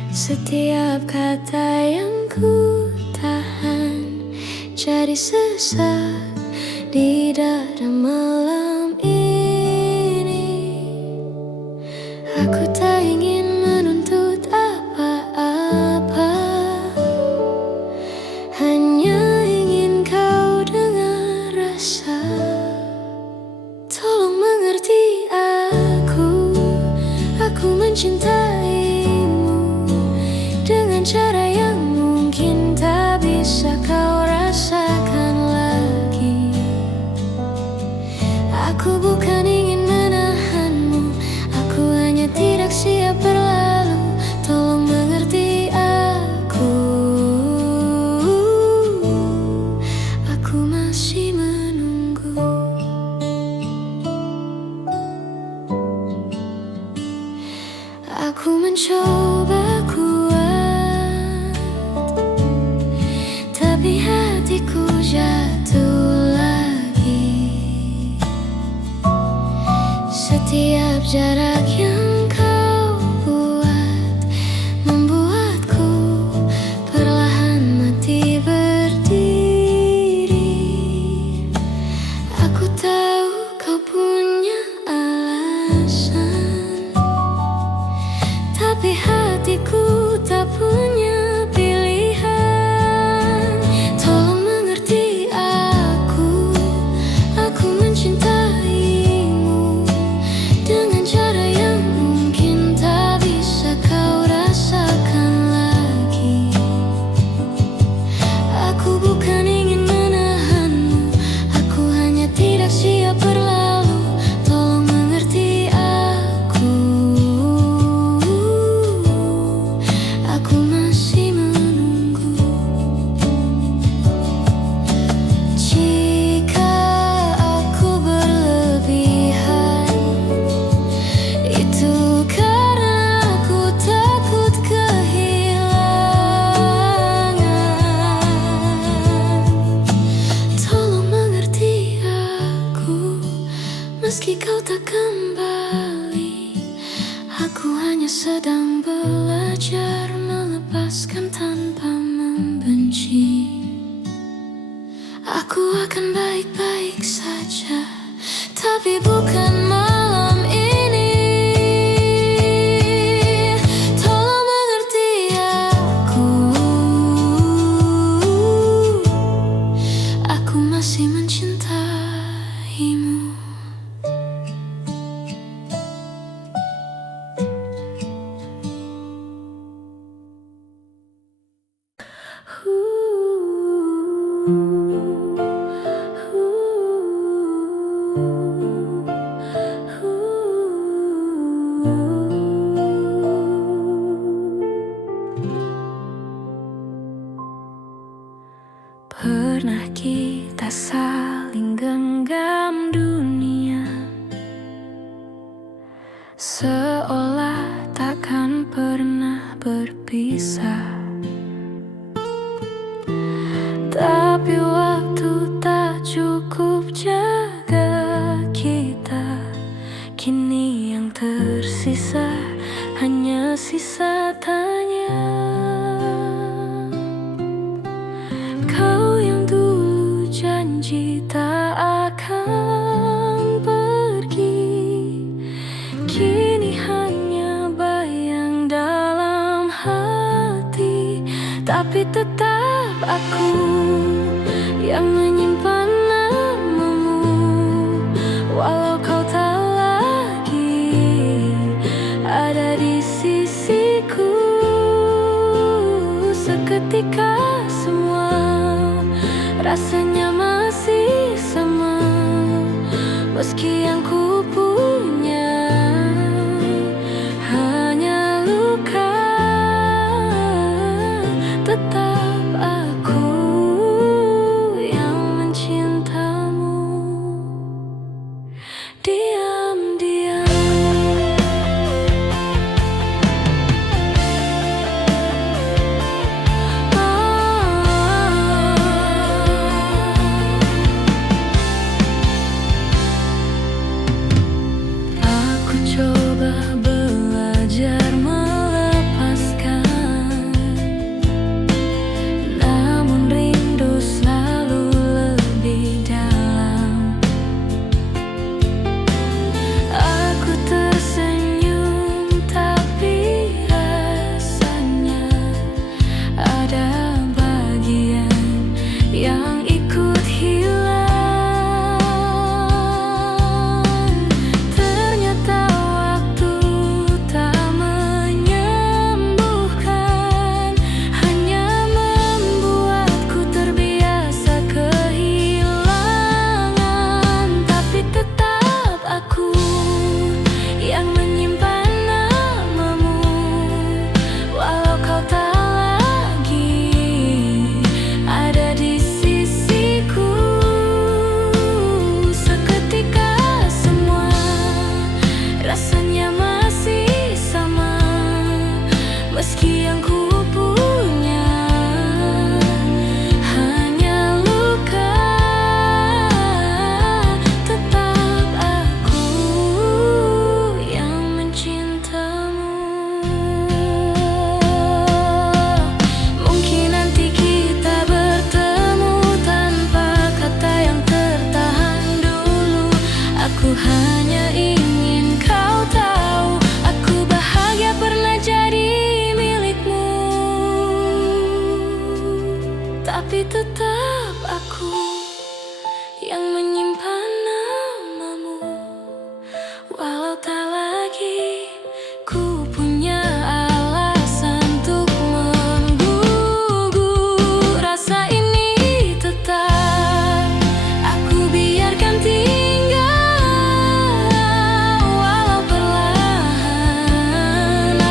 Setiap kata yang ku tahan jadi sesak di dada malam ini. Aku tak ingin menuntut apa-apa, hanya ingin kau dengar rasa. Tolong mengerti aku mencintaimu dengan cara yang mungkin tak bisa kau rasakan lagi. Aku bukan ingin menahanmu, aku hanya tidak siap berlalu. Tolong mengerti aku masih menunggu. Aku mencoba kuat, tapi hatiku jatuh lagi. Setiap jarak yang kau buat membuatku perlahan mati berdiri. Aku tahu kau punya alasan, tapi hatiku tak punya pilihan. Tolong mengerti aku mencintaimu dengan cara yang mungkin tak bisa kau rasakan lagi. Aku bukan ingin menahanmu, aku hanya tidak siap berlalu. Tolong mengerti aku masih menunggu. Jika aku berlebihan, itu karena aku takut kehilangan. Tolong mengerti aku, meski kau tak kembali. Aku hanya sedang belajar melepaskan tanpa membenci. Aku akan baik-baik saja, tapi bukan malam ini. Tolong mengerti aku masih mencintaimu. Pernah kita saling genggam dunia, seolah takkan pernah berpisah. Tapi waktu tak cukup jaga kita. Kini yang tersisa hanya sisa tanya. Kau yang dulu janji tak akan pergi, kini hanya bayang dalam hati. Tapi tetap aku yang menyimpan namamu, walau kau tak lagi ada di sisiku. Seketika semua rasanya masih sama, meski yang ku punya hanya luka. Tetap aku yang mencintamu diam-diam.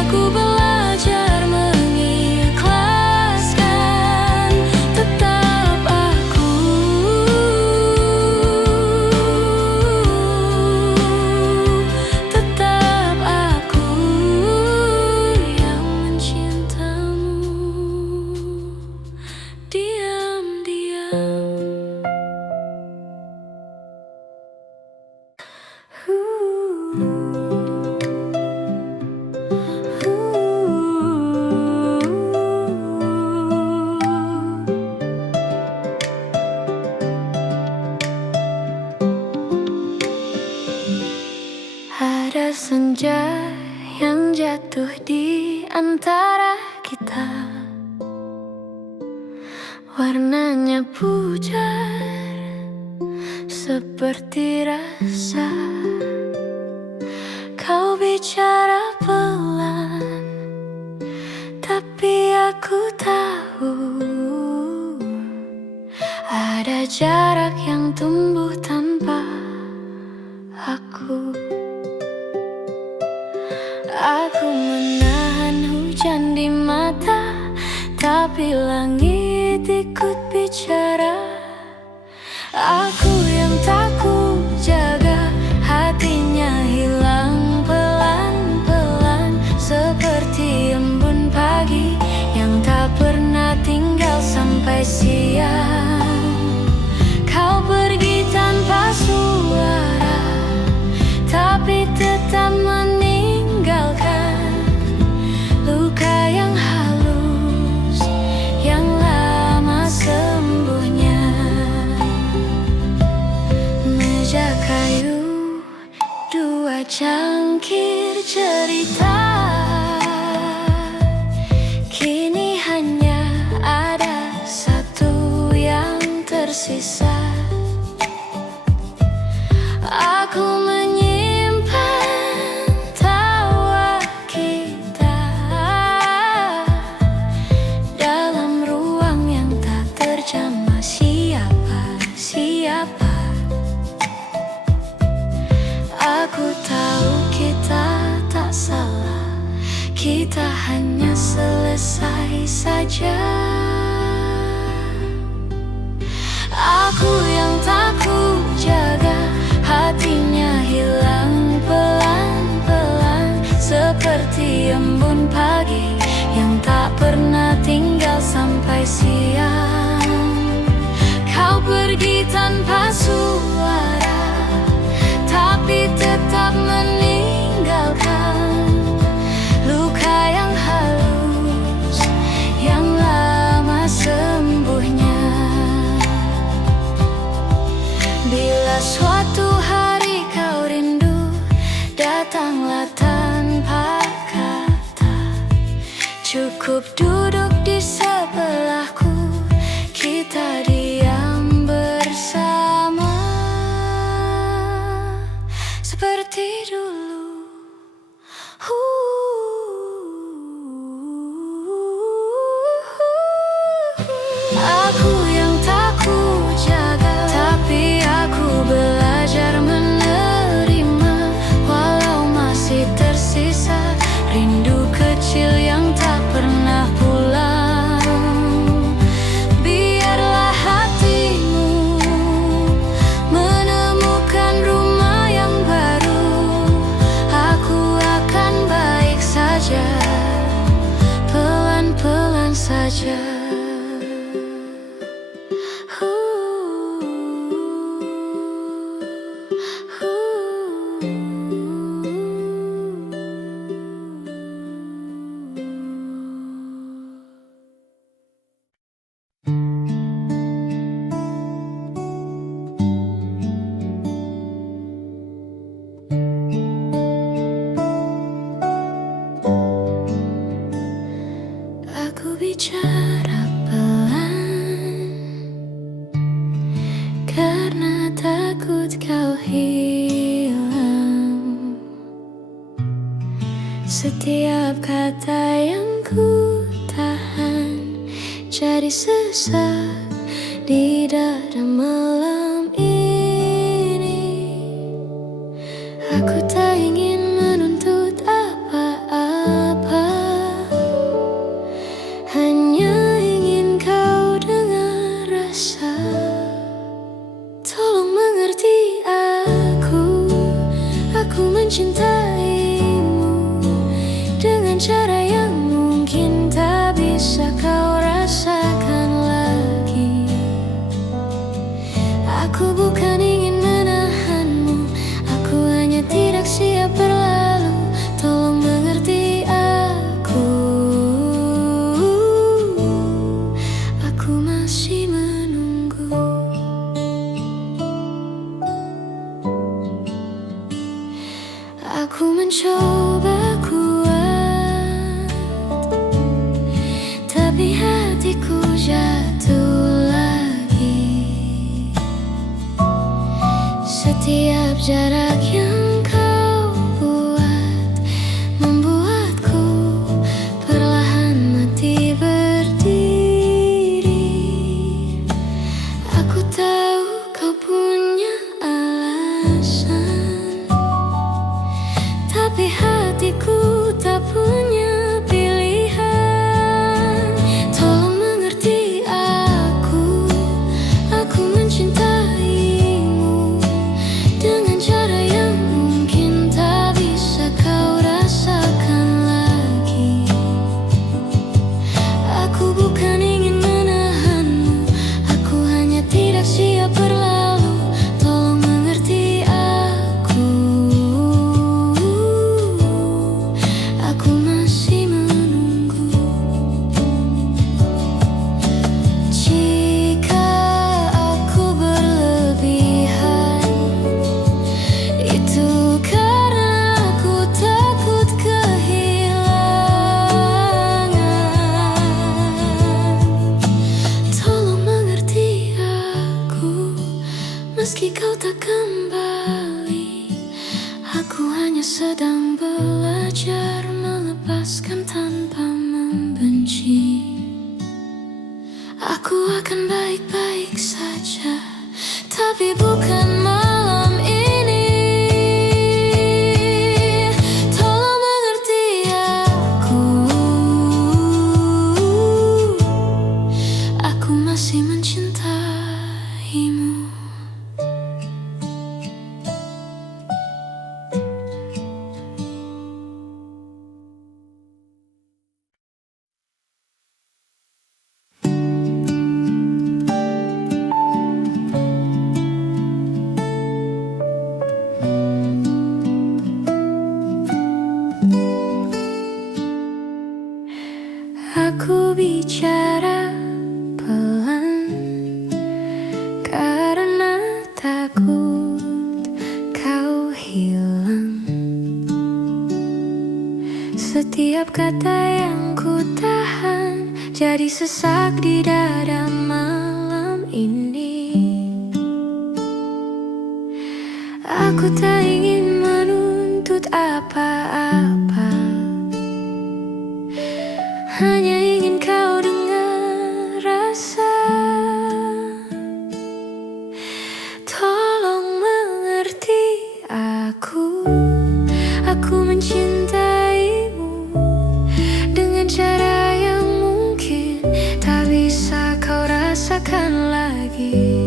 Ku belajar mengikhlaskan, tetap aku. Tetap aku yang mencintamu. Diam-diam. Ada senja yang jatuh di antara kita, warnanya pucat seperti rasa. Kau bicara pelan, tapi aku tahu ada jarak yang tumbuh tanpa aku. Aku menahan hujan di mata, tapi langit ikut bicara. Aku yang tak ku jaga, hatinya hilang pelan-pelan, seperti embun pagi yang tak pernah tinggal sampai siang. Kau pergi tanpa suara, tapi tetap meninggalkan luka yang halus, yang lama sembuhnya. Meja kayu, dua cangkir cerita, kini hanya ada satu yang tersisa. Aku menyimpan tawa kita dalam ruang yang tak terjamah siapa-siapa. Aku tahu kita tak salah, kita hanya selesai saja. Aku yang tak ku jaga, hatinya hilang pelan-pelan, seperti embun pagi yang tak pernah tinggal sampai siang. Kau pergi tanpa suara, tapi tetap meninggalkan luka yang halus, yang lama sembuhnya. Bila suatu hari kau rindu, datanglah tanpa kata. Cukup duduk di sebelahku, kita diam bersama seperti dulu. Aku yang tak ku jaga, tapi aku belajar menerima, walau masih tersisa rindu kecil yang tak pernah pulang. Biarlah hatimu menemukan rumah yang baru, aku akan baik saja, pelan-pelan saja. Aku bicara pelan karena takut kau hilang. Setiap kata yang ku tahan jadi sesak di dada malam ini. Aku tak ingin menuntut apa-apa, dengan cara yang mungkin tak bisa kau rasakan lagi. Aku bukan ingin menahanmu, aku hanya tidak siap berlalu. Tolong mengerti aku masih menunggu. Aku mencoba kuat, tapi hatiku jatuh lagi. Setiap jarak yang kau buat membuatku perlahan mati berdiri. Aku tahu kau punya alasan, tapi hatiku tak punya pilihan. Tolong mengerti aku mencintaimu dengan cara yang mungkin tak bisa kau rasakan lagi. Aku bukan ingin menahanmu, aku hanya tidak siap berlalu. Tolong mengerti aku masih menunggu. Jika aku berlebihan, itu karena aku takut kehilangan. Tolong mengerti aku, meski kau tak kembali. Aku hanya sedang belajar melepaskan tanpa membenci. Aku akan baik-baik saja, tapi bukan malam ini. Tolong mengerti aku masih mencintaimu. Aku bicara pelan karena takut kau hilang. Setiap kata yang ku tahan jadi sesak di dada malam ini. Aku tak ingin menuntut apa-apa, hanya ingin kau dengar rasa. Tolong mengerti aku mencintaimu dengan cara yang mungkin tak bisa kau rasakan lagi.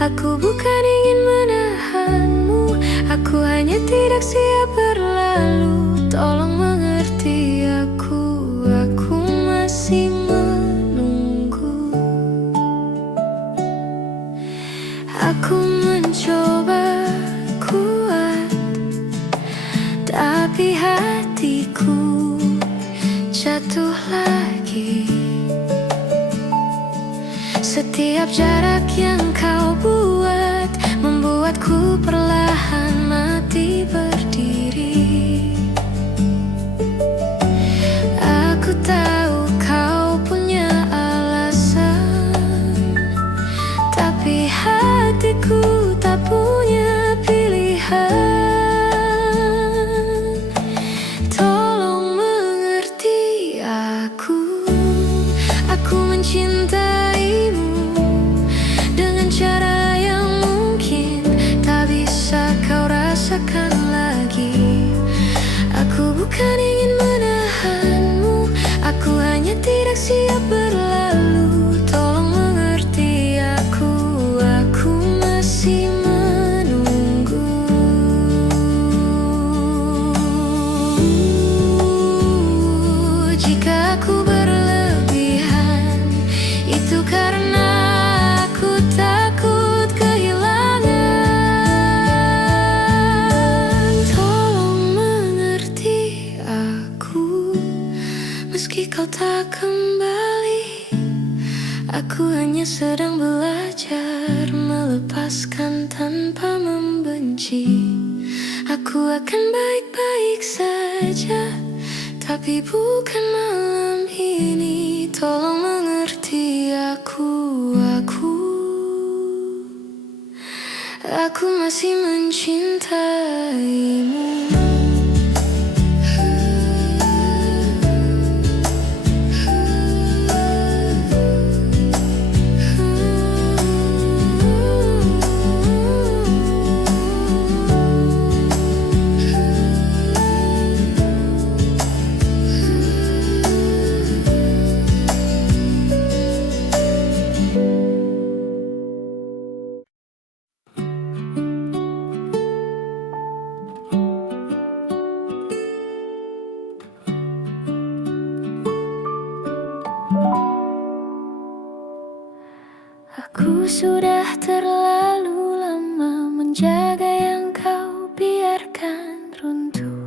Aku bukan ingin menahanmu, aku hanya tidak siap berlalu. Tolong mengerti aku masih menunggu. Aku mencoba kuat, tapi hatiku jatuh lagi. Setiap jarak yang kau buat membuatku perlahan mati berdiri. Aku tahu kau punya alasan, tapi hatiku tak punya pilihan. Tolong mengerti aku mencintaimu dengan cara yang mungkin tak bisa kau rasakan lagi. Meski kau tak kembali, aku hanya sedang belajar melepaskan tanpa membenci. Aku akan baik-baik saja, tapi bukan malam ini. Tolong mengerti aku masih mencintaimu. Aku sudah terlalu lama menjaga yang kau biarkan runtuh.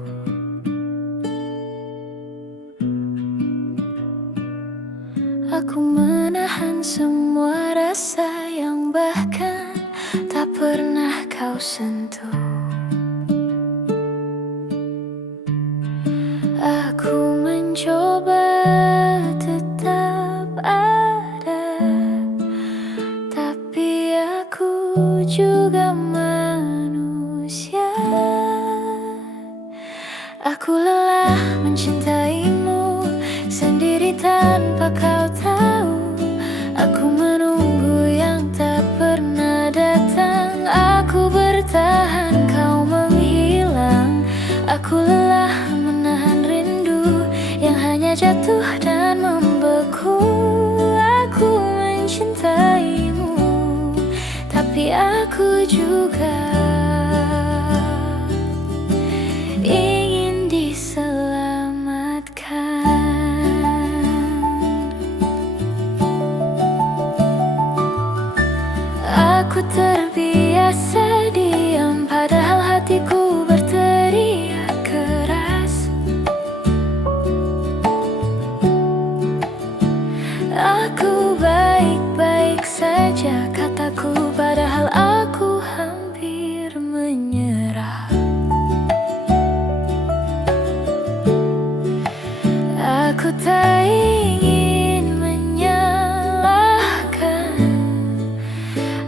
Aku menahan semua rasa yang bahkan tak pernah kau sentuh. Aku mencoba tetap ada, tapi aku juga manusia. Aku lelah mencintaimu sendiri tanpa kau tahu. Aku menunggu yang tak pernah datang. Aku bertahan, kau menghilang. Aku lelah menahan rindu yang hanya jatuh dan membeku. Aku mencintaimu, tapi aku juga ingin diselamatkan. Aku terbiasa diam, padahal hatiku berteriak keras. Aku baik-baik saja, kataku, padahal aku hampir menyerah. Aku tak ingin menyalahkan,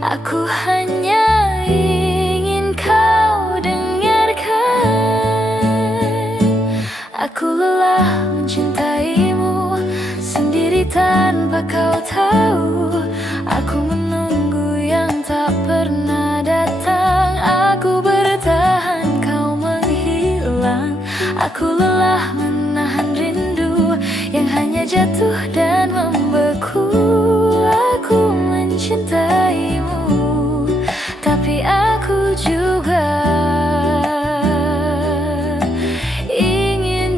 aku hanya ingin kau dengarkan. Aku lelah mencintaimu sendiri tanpa kau tahu. Aku menunggu yang tak pernah datang. Aku bertahan, kau menghilang. Aku lelah menahan rindu yang hanya jatuh dan membeku. Aku mencintaimu, tapi aku juga ingin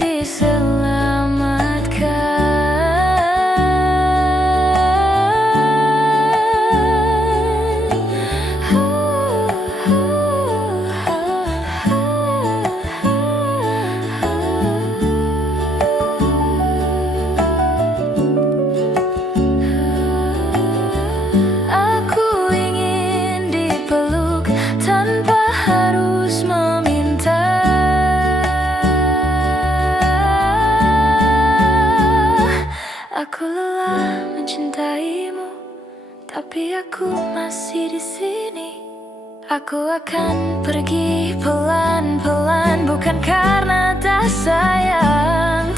Aku ingin dipeluk tanpa harus meminta. Aku lelah mencintaimu, tapi aku masih di sini. Aku akan pergi pelan-pelan, bukan karena tak sayang.